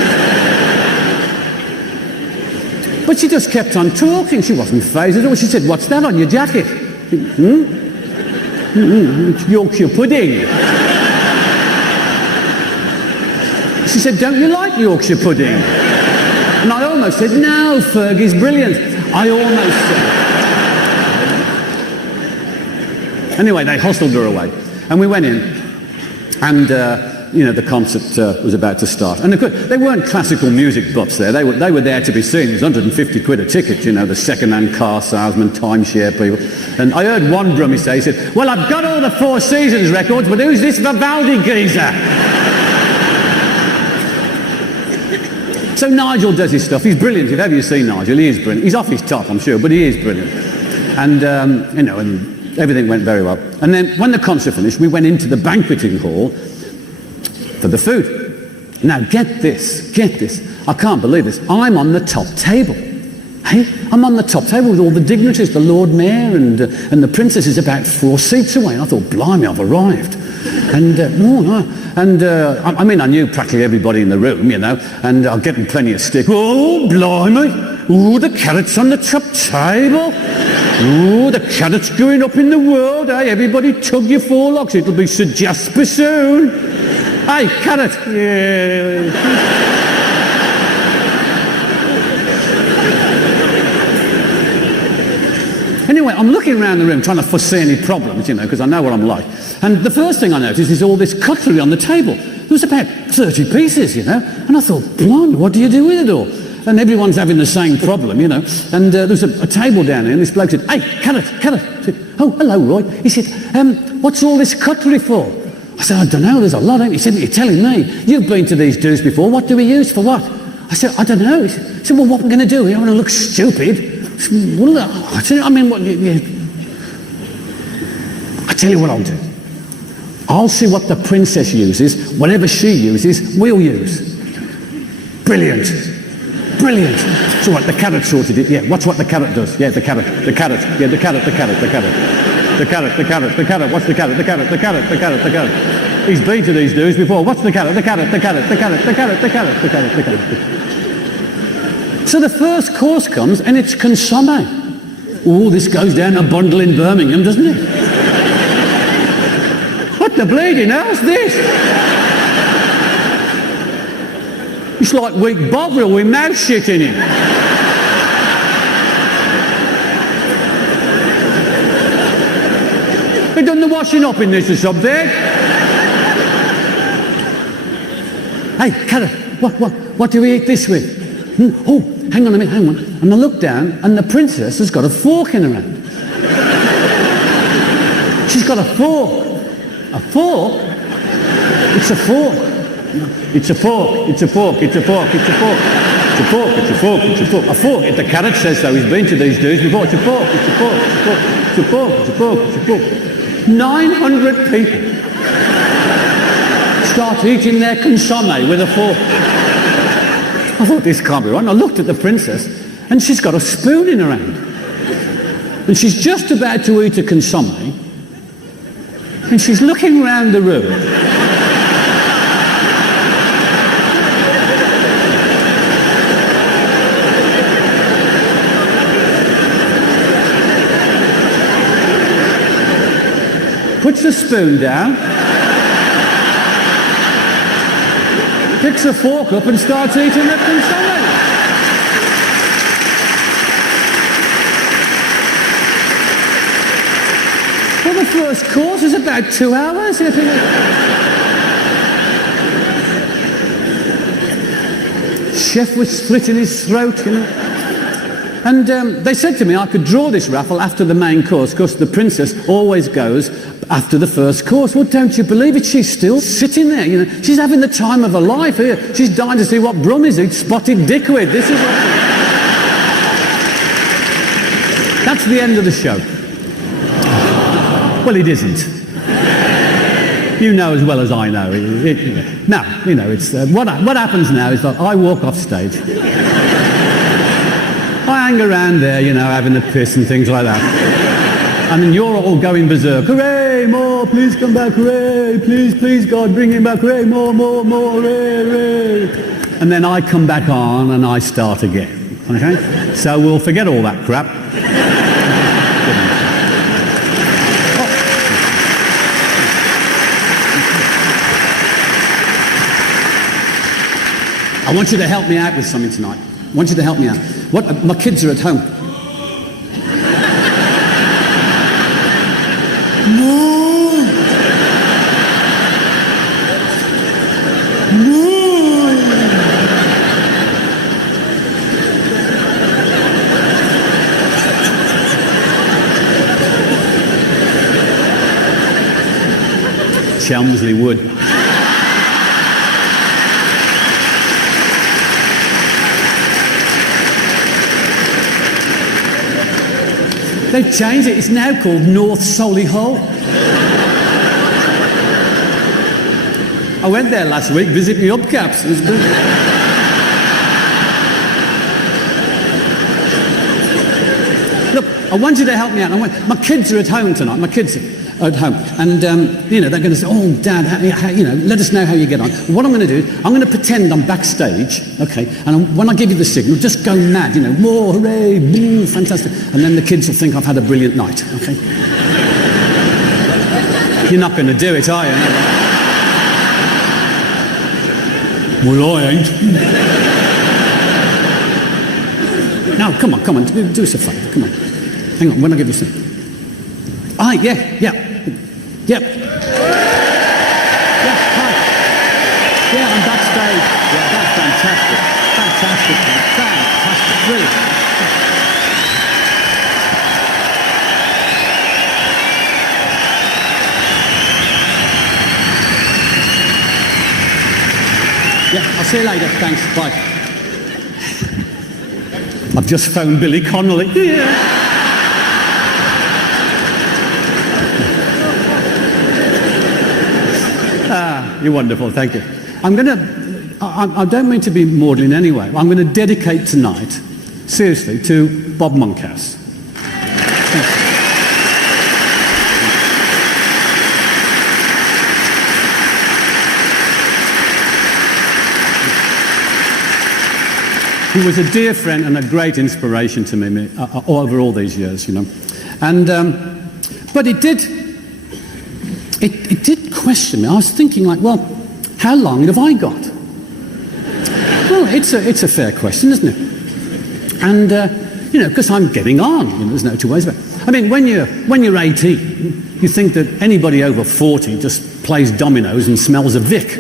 But she just kept on talking. She wasn't fazed at all. She said, what's that on your jacket? It's Yorkshire pudding. She said, don't you like Yorkshire pudding? And I almost said, no, Fergie's brilliant. I almost said. Anyway, they hustled her away. And we went in. And, the concert was about to start. And of course, they weren't classical music buffs there. They were there to be seen. It was 150 quid a ticket, the second-hand car salesman, timeshare people. And I heard one brummie say, he said, well, I've got all the Four Seasons records, but who's this Vivaldi geezer? So Nigel does his stuff. He's brilliant. If ever you've seen Nigel, he is brilliant. He's off his top, I'm sure, but he is brilliant. And, and everything went very well. And then when the concert finished, we went into the banqueting hall for the food. Now get this. I can't believe this. I'm on the top table. Hey, I'm on the top table with all the dignitaries, the Lord Mayor and the Princess is about 4 seats away. And I thought, blimey, I've arrived. And, I knew practically everybody in the room, and I'm getting plenty of stick. Oh, blimey. Oh, the Carrott's on the top table. Oh, the Carrott's going up in the world, eh? Everybody tug your forelocks. It'll be Sir Jasper soon. Hey, Carrott. Yeah. Anyway, I'm looking around the room trying to foresee any problems, because I know what I'm like. And the first thing I noticed is all this cutlery on the table. There was about 30 pieces, And I thought, blimey, what do you do with it all? And everyone's having the same problem, And there was a table down there, and this bloke said, hey, Carrott. I said, oh, hello, Roy. He said, what's all this cutlery for? I said, I don't know, there's a lot. He said, you're telling me. You've been to these do's before. What do we use for what? I said, I don't know. He said, well, what am I going to do? I want to look stupid. I said, I tell you what I'll do. I'll see what the princess uses. Whatever she uses, we'll use. Brilliant. So what, the Carrott sorted it? Yeah, what's what the Carrott does? Yeah, the carrot. Yeah, the carrot. The carrot. What's the carrot? He's been to these dudes before. What's the carrot? The carrot. So the first course comes and it's consomme. Oh, this goes down a bundle in Birmingham, doesn't it? What the bleeding hell's this? It's like weak Bovril with mouse shit in it. the washing up in this or something? Hey, Carrott, what do we eat this with? Oh, hang on a minute, hang on. And I look down, and the princess has got a fork in her hand. She's got a fork. A fork? It's a fork. It's a fork. It's a fork. It's a fork. It's a fork. It's a fork. It's a fork. It's a fork. A fork. If the Carrott says so, he's been to these dudes before. It's a fork. It's a fork. It's a fork. It's a fork. It's a fork. It's a fork. 900 people start eating their consomme with a fork. I thought, this can't be right. And I looked at the princess, and she's got a spoon in her hand. And she's just about to eat a consomme, and she's looking round the room. Puts the spoon down, picks a fork up and starts eating the consomme. Well, the first course is about 2 hours. Chef was slitting his throat, you know. And they said to me I could draw this raffle after the main course, because the princess always goes after the first course. Well, don't you believe it? She's still sitting there, you know. She's having the time of her life here. She's dying to see what Brummies eat spotted dickweed. This is what... That's the end of the show. Well, it isn't. You know as well as I know. Now, you know, it's what happens now is that I walk off stage. I hang around there, you know, having a piss and things like that. And then you're all going berserk. Hooray, more, please come back, hooray, please, God, bring him back, hooray, more, hooray, hooray. And then I come back on and I start again, okay? So we'll forget all that crap. I want you to help me out with something tonight. I want you to help me out. My kids are at home. Chelmsley Wood. They've changed it. It's now called North Solihull. I went there last week, visit me upcaps. It was good. Look, I want you to help me out. My kids are at home tonight. My kids are at home. And, you know, they're going to say, oh, Dad, you know, let us know how you get on. What I'm going to do, I'm going to pretend I'm backstage, okay, and when I give you the signal, just go mad, you know, more, hooray, boo, fantastic. And then the kids will think I've had a brilliant night, okay? You're not going to do it, are you? Well, I ain't. No, come on, do us a favour, come on. Hang on, when I give you something. Ah, yeah. Yep. Yeah, hi. Yeah, I'm backstage. Yeah, that's fantastic. Fantastic. Brilliant. Yeah, I'll see you later. Thanks. Bye. I've just phoned Billy Connolly. Yeah. You're wonderful, thank you. I don't mean to be maudlin anyway. I'm going to dedicate tonight, seriously, to Bob Monkhouse. He was a dear friend and a great inspiration to me over all these years, you know. And, but it did question me. I was thinking, like, well, how long have I got? Well, it's a fair question, isn't it? And, you know, because I'm getting on, you know, there's no two ways about it. I mean, when you're 18, you think that anybody over 40 just plays dominoes and smells of Vic.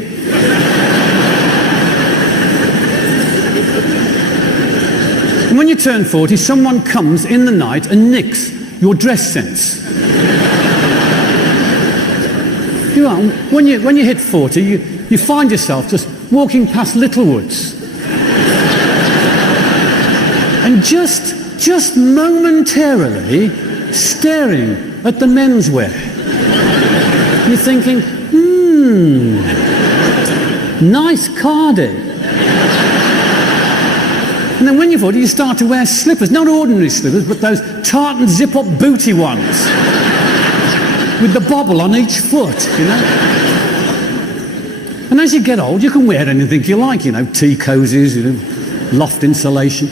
And when you turn 40, someone comes in the night and nicks your dress sense. You know, when you hit 40, you find yourself just walking past Littlewoods. And just momentarily staring at the menswear. You're thinking, nice cardi. And then when you're 40, you start to wear slippers, not ordinary slippers, but those tartan zip-up booty ones with the bobble on each foot, you know. And as you get old, you can wear anything you like, you know, tea cozies, you know, loft insulation.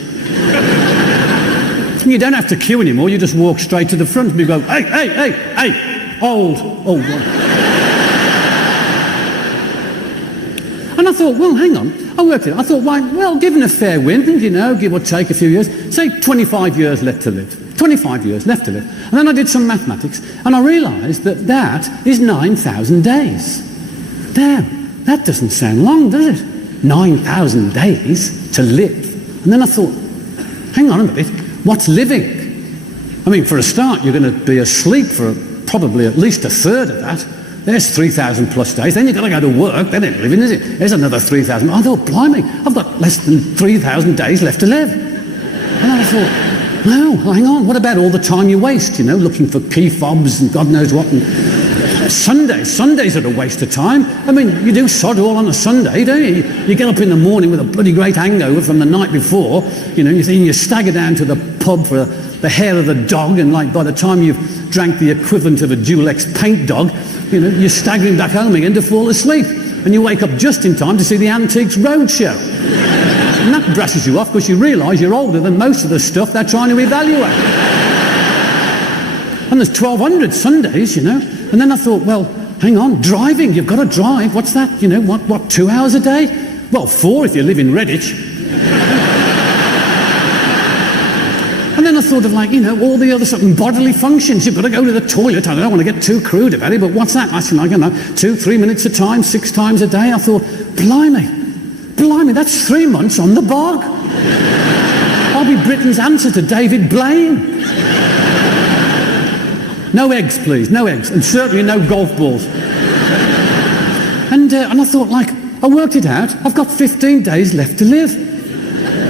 You don't have to queue anymore, you just walk straight to the front and you go, hey, old one. And I thought, well, hang on, I worked it. I thought, well, given a fair wind, you know, give or take a few years, say 25 years left to live. 25 years left to live. And then I did some mathematics, and I realised that is 9,000 days. Damn, that doesn't sound long, does it? 9,000 days to live. And then I thought, hang on a minute, what's living? I mean, for a start, you're going to be asleep for probably at least a third of that. There's 3,000 plus days. Then you've got to go to work. That ain't living, is it? There's another 3,000. I thought, blimey, I've got less than 3,000 days left to live. And then I thought, no, hang on. What about all the time you waste, you know, looking for key fobs and God knows what? And Sundays are a waste of time. I mean, you do sod all on a Sunday, don't you? You get up in the morning with a bloody great hangover from the night before, you know, you stagger down to the pub for the hair of the dog, and like by the time you've drank the equivalent of a Dual-X paint dog, you know, you're staggering back home again to fall asleep. And you wake up just in time to see the Antiques Roadshow. And that brushes you off because you realise you're older than most of the stuff they're trying to evaluate. And there's 1,200 Sundays, you know. And then I thought, well, hang on, driving, you've got to drive. What's that? You know, what, 2 hours a day? Well, 4 if you live in Redditch. And then I thought of, like, you know, all the other certain bodily functions. You've got to go to the toilet. I don't want to get too crude about it, but what's that? That's, like, you know, 2-3 minutes a time, 6 times a day. I thought, blimey, that's 3 months on the bog. I'll be Britain's answer to David Blaine. No eggs, please, no eggs, and certainly no golf balls. And I thought, like, I worked it out. I've got 15 days left to live.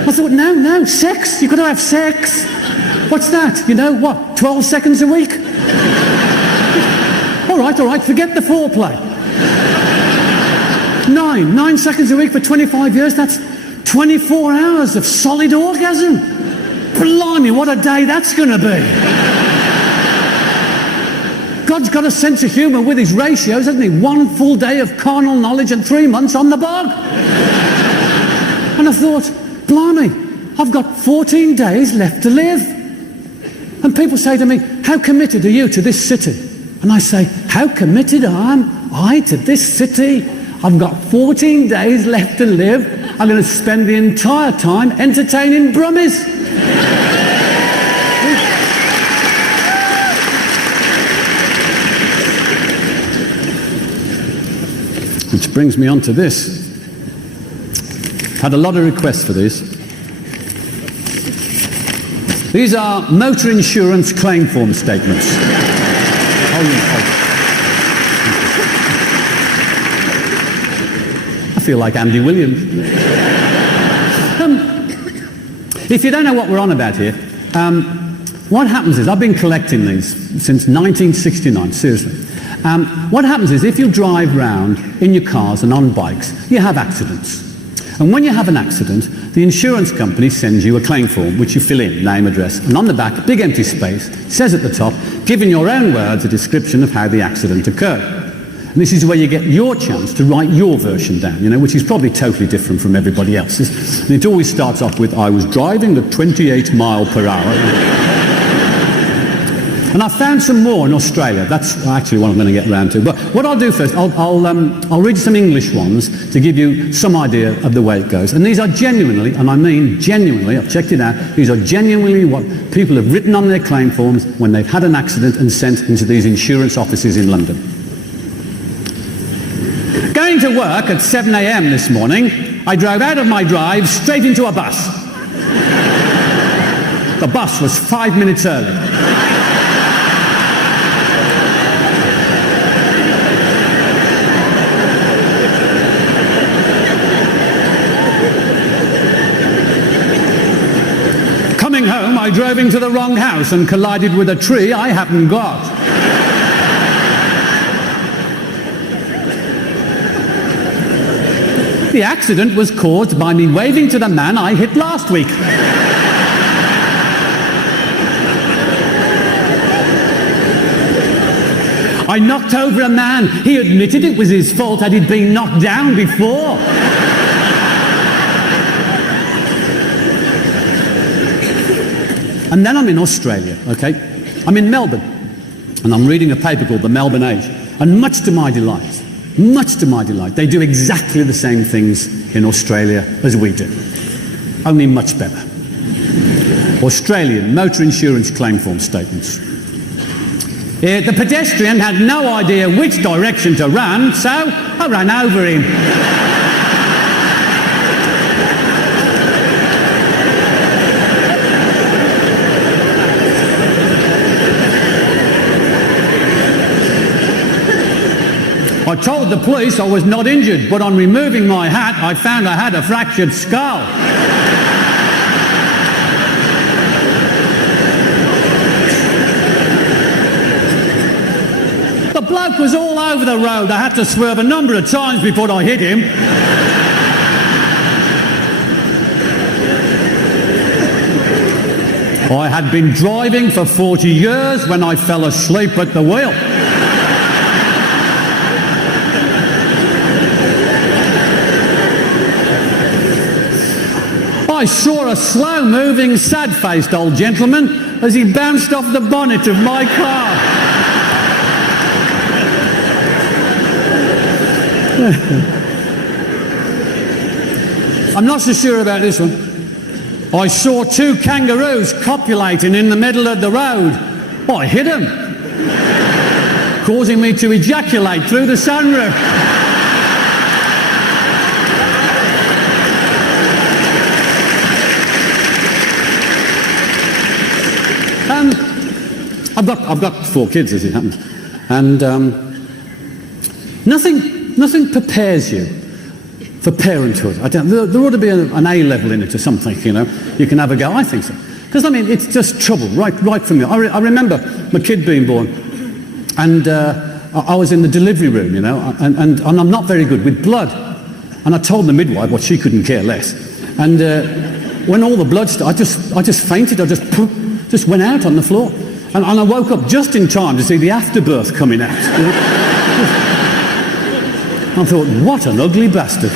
I thought, no, sex. You've got to have sex. What's that? You know, what, 12 seconds a week? All right, forget the foreplay. 9 seconds a week for 25 years, that's 24 hours of solid orgasm. Blimey, what a day that's going to be. God's got a sense of humour with his ratios, hasn't he? 1 full day of carnal knowledge and 3 months on the bog. And I thought, blimey, I've got 14 days left to live. And people say to me, how committed are you to this city? And I say, how committed am I to this city? I've got 14 days left to live. I'm going to spend the entire time entertaining brummies. Which brings me on to this. Had a lot of requests for these. These are motor insurance claim form statements. I feel like Andy Williams. If you don't know what we're on about here, what happens is, I've been collecting these since 1969, seriously. What happens is, if you drive round in your cars and on bikes, you have accidents. And when you have an accident, the insurance company sends you a claim form, which you fill in, name, address, and on the back, big empty space, says at the top, give in your own words a description of how the accident occurred. And this is where you get your chance to write your version down, you know, which is probably totally different from everybody else's. And it always starts off with, I was driving at 28 miles per hour. And I found some more in Australia. That's actually what I'm going to get round to. But what I'll do first, I'll read some English ones to give you some idea of the way it goes. And these are genuinely, and I mean genuinely, I've checked it out, these are genuinely what people have written on their claim forms when they've had an accident and sent into these insurance offices in London. Going to work at 7 a.m. this morning, I drove out of my drive straight into a bus. The bus was 5 minutes early. Coming home, I drove into the wrong house and collided with a tree I hadn't got. The accident was caused by me waving to the man I hit last week. I knocked over a man. He admitted it was his fault that he'd been knocked down before. And then I'm in Australia, okay? I'm in Melbourne, and I'm reading a paper called the Melbourne Age, and much to my delight, they do exactly the same things in Australia as we do, only much better. Australian motor insurance claim form statements. The pedestrian had no idea which direction to run, so I ran over him. I told the police I was not injured, but on removing my hat, I found I had a fractured skull. The bloke was all over the road. I had to swerve a number of times before I hit him. I had been driving for 40 years when I fell asleep at the wheel. I saw a slow-moving, sad-faced old gentleman as he bounced off the bonnet of my car. I'm not so sure about this one. I saw two kangaroos copulating in the middle of the road. I hit them, causing me to ejaculate through the sunroof. I've got 4 kids, as it happens, and nothing prepares you for parenthood. There ought to be an A level in it or something, you know. You can have a go. I think so, because I mean it's just trouble right from you. I remember my kid being born, and I was in the delivery room, you know, and I'm not very good with blood, and I told the midwife what she couldn't care less, and when all the blood started, I just fainted. I just went out on the floor. And I woke up just in time to see the afterbirth coming out. You know? I thought, what an ugly bastard.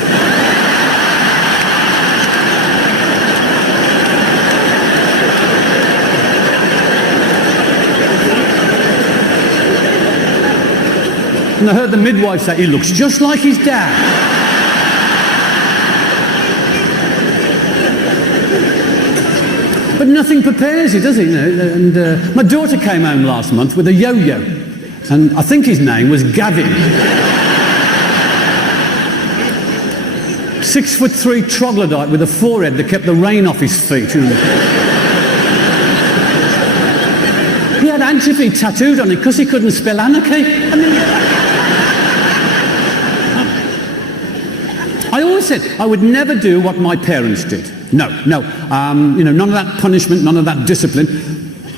And I heard the midwife say, he looks just like his dad. But nothing prepares you, does it? You know? And my daughter came home last month with a yo-yo, and I think his name was Gavin. 6'3" troglodyte with a forehead that kept the rain off his feet. You know? He had anchovy tattooed on it because he couldn't spell anarchy. I always said I would never do what my parents did. No. You know, none of that punishment, none of that discipline.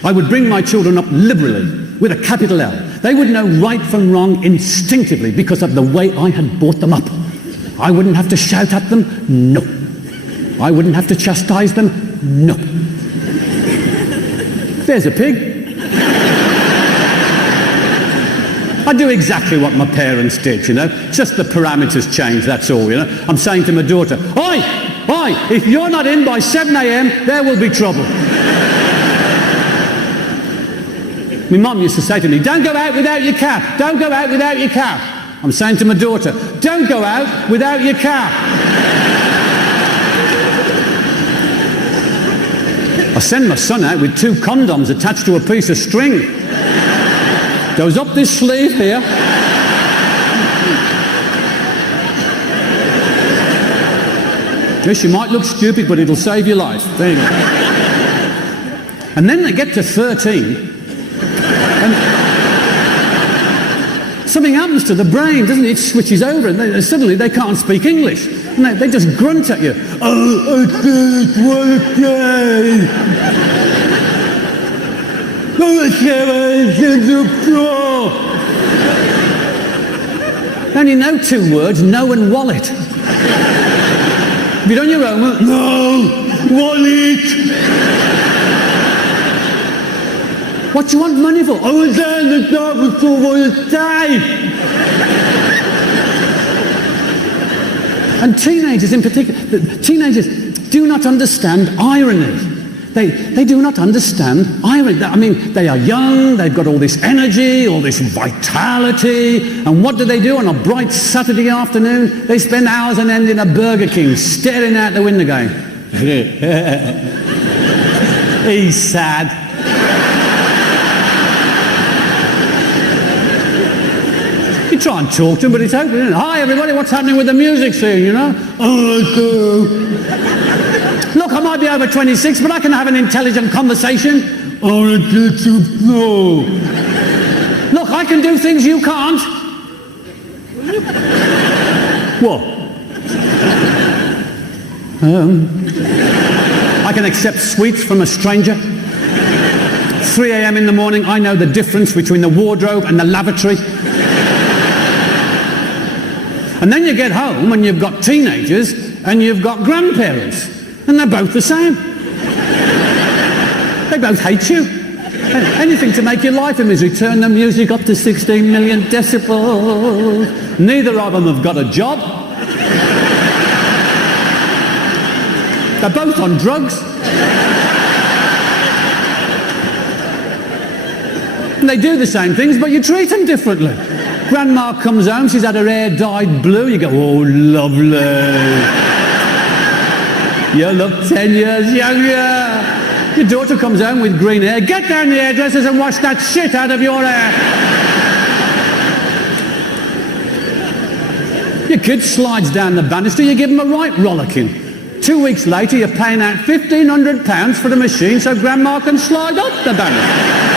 I would bring my children up liberally, with a capital L. They would know right from wrong instinctively because of the way I had brought them up. I wouldn't have to shout at them. No. I wouldn't have to chastise them. No. There's a pig. I do exactly what my parents did, you know. Just the parameters change, that's all, you know. I'm saying to my daughter, Oi, if you're not in by 7 a.m, there will be trouble. My mum used to say to me, don't go out without your cap. Don't go out without your cap. I'm saying to my daughter, don't go out without your cap. I send my son out with 2 condoms attached to a piece of string. Goes up this sleeve here. Yes, you might look stupid, but it'll save your life. There you go. And then they get to 13, and something happens to the brain, doesn't it? It switches over, and suddenly they can't speak English. And they just grunt at you. Oh, only know 2 words, no and wallet. Have you done your homework? No, wallet. What do you want money for? I was down the dark for the time. And teenagers in particular, teenagers do not understand irony. They do not understand irony. I mean, they are young, they've got all this energy, all this vitality, and what do they do on a bright Saturday afternoon? They spend hours on end in a Burger King, staring out the window going, he's sad. You try and talk to them, but it's open, isn't it? Hi everybody, what's happening with the music scene, you know? Look, I might be over 26, but I can have an intelligent conversation. Look, I can do things you can't. What? I can accept sweets from a stranger. 3 a.m. in the morning, I know the difference between the wardrobe and the lavatory. And then you get home and you've got teenagers and you've got grandparents. And they're both the same. They both hate you. Anything to make your life a misery. Turn the music up to 16 million decibels. Neither of them have got a job. They're both on drugs. And they do the same things, but you treat them differently. Grandma comes home, she's had her hair dyed blue. You go, oh, lovely. You look 10 years younger. Your daughter comes home with green hair. Get down the hairdressers and wash that shit out of your hair. Your kid slides down the banister, you give him a right rollicking. 2 weeks later, you're paying out £1,500 for the machine so Grandma can slide up the banister.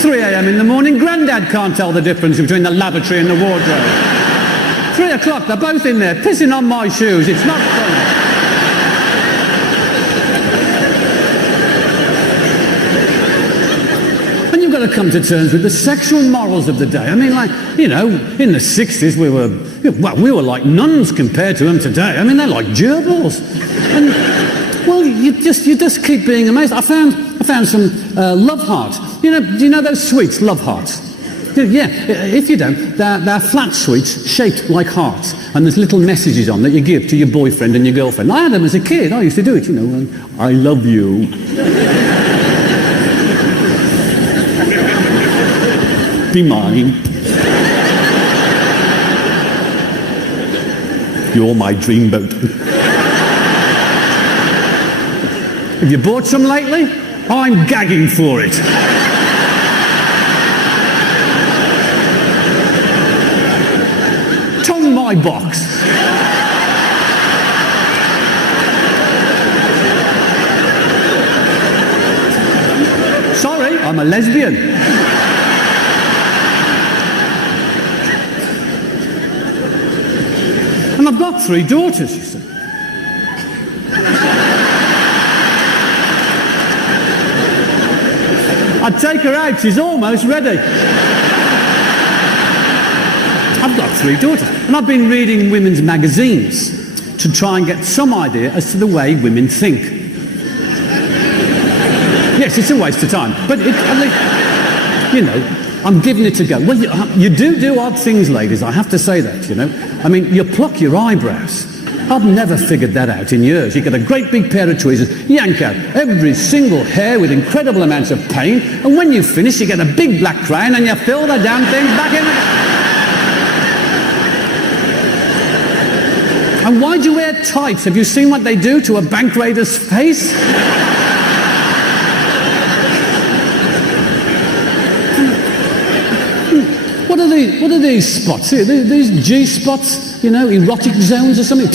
3 a.m. in the morning, Grandad can't tell the difference between the lavatory and the wardrobe. 3 o'clock, they're both in there, pissing on my shoes. It's not funny. And you've got to come to terms with the sexual morals of the day. I mean, like, you know, in the 60s we were like nuns compared to them today. I mean, they're like gerbils. And, well, you just keep being amazed. I found some love hearts. Do you know those sweets, love hearts? Yeah, if you don't, they're flat sweets shaped like hearts, and there's little messages on that you give to your boyfriend and your girlfriend. I had them as a kid. I used to do it, you know. I love you. Be mine. You're my dreamboat. Have you bought some lately? I'm gagging for it. Tongue my box. Sorry, I'm a lesbian. And I've got 3 daughters, you see. I'd take her out, she's almost ready. I've got 3 daughters, and I've been reading women's magazines to try and get some idea as to the way women think. Yes, it's a waste of time, but you know, I'm giving it a go. Well, you do odd things, ladies, I have to say that, you know. I mean, you pluck your eyebrows. I've never figured that out in years. You get a great big pair of tweezers, yank out every single hair with incredible amounts of pain, and when you finish, you get a big black crayon and you fill the damn things back in again. And why do you wear tights? Have you seen what they do to a bank raider's face? What are these spots? These G spots, you know, erotic zones or something?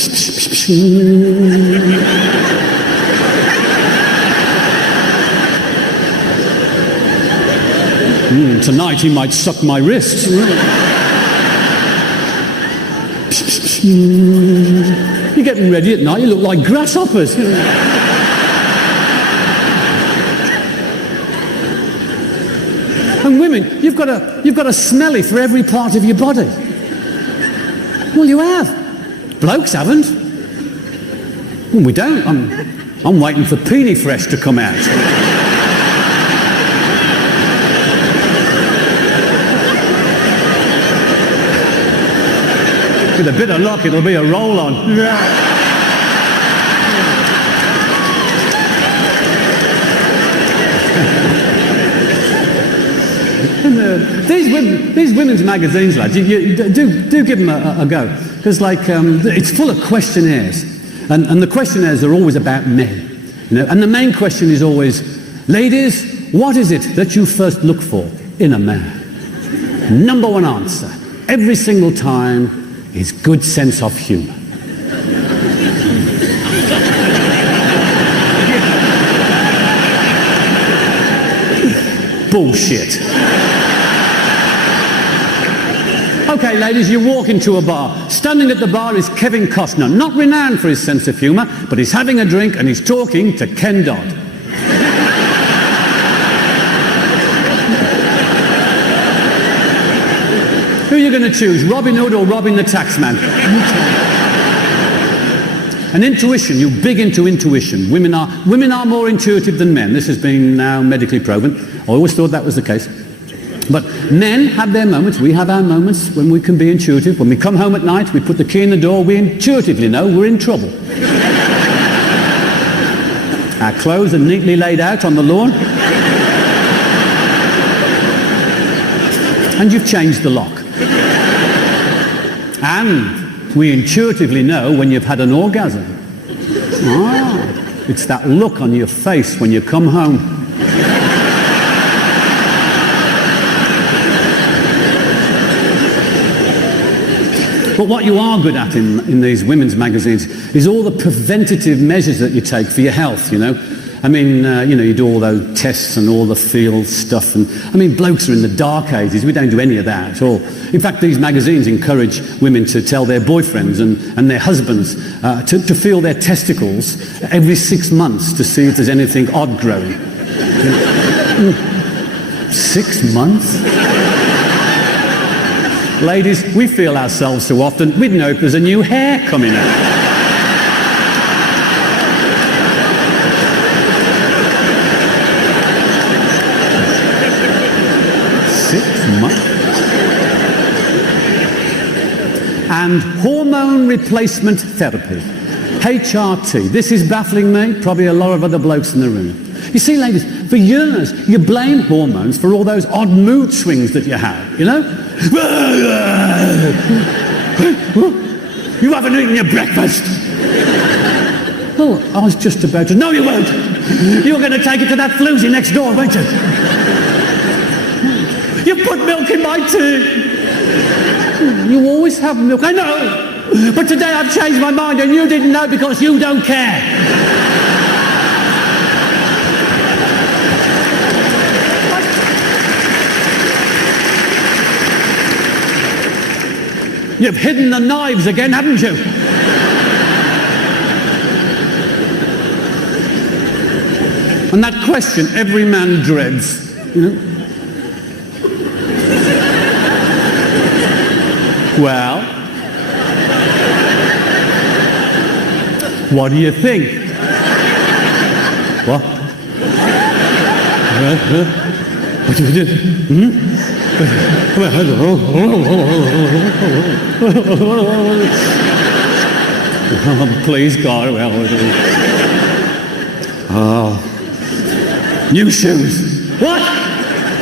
Tonight he might suck my wrists. You're getting ready at night, you look like grasshoppers. And women, you've got a smelly for every part of your body. Well, you have. Blokes haven't. Well, we don't. I'm waiting for Peony Fresh to come out. With a bit of luck, it'll be a roll-on. These women's magazines, lads, you do give them a go, because it's full of questionnaires, and the questionnaires are always about men, you know. And the main question is always, ladies, what is it that you first look for in a man? Number one answer, every single time, is good sense of humour. Bullshit. Okay, ladies, you walk into a bar. Standing at the bar is Kevin Costner, not renowned for his sense of humour, but he's having a drink and he's talking to Ken Dodd. Who are you going to choose, Robin Hood or Robin the Taxman? And intuition, you're big into intuition. Women are more intuitive than men. This has been now medically proven. I always thought that was the case. But men have their moments, we have our moments when we can be intuitive. When we come home at night, we put the key in the door, we intuitively know we're in trouble. Our clothes are neatly laid out on the lawn. And you've changed the lock. And we intuitively know when you've had an orgasm. It's that look on your face when you come home. But what you are good at in these women's magazines is all the preventative measures that you take for your health, you know. I mean, you do all those tests and all the field stuff. And I mean, blokes are in the dark ages. We don't do any of that at all. In fact, these magazines encourage women to tell their boyfriends and their husbands to feel their testicles every 6 months to see if there's anything odd growing. 6 months? Ladies, we feel ourselves so often, we'd know if there's a new hair coming out. And hormone replacement therapy, HRT. This is baffling me, probably a lot of other blokes in the room. You see, ladies, for years you blame hormones for all those odd mood swings that you have, you know? You haven't eaten your breakfast. Oh, I was just about to. No, you won't. You're going to take it to that floozy next door, won't you? You put milk in my tea. You always have milk. I know. But today I've changed my mind and you didn't know because you don't care. You've hidden the knives again, haven't you? And that question every man dreads, you know? Well, what do you think? What? What do you do? Oh, please, God. Well, oh. New shoes. What?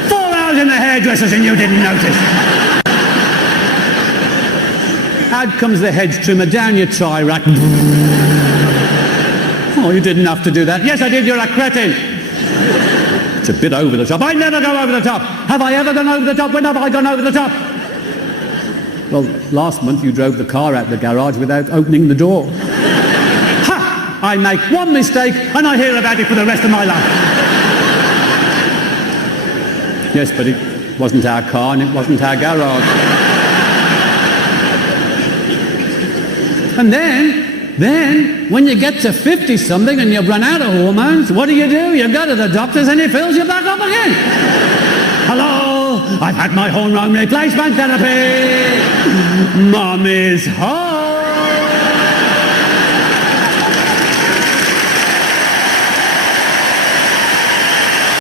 4 hours in the hairdressers and you didn't notice? Out comes the hedge trimmer, down your tie rack. Oh, you didn't have to do that. Yes, I did. You're a cretin. It's a bit over the top. I never go over the top. Have I ever gone over the top? When have I gone over the top? Well, last month you drove the car out the garage without opening the door. Ha! I make one mistake and I hear about it for the rest of my life. Yes, but it wasn't our car and it wasn't our garage. And then, when you get to 50-something and you've run out of hormones, what do? You go to the doctors and he fills you back up again. Hello, I've had my hormone replacement therapy. Mum is home.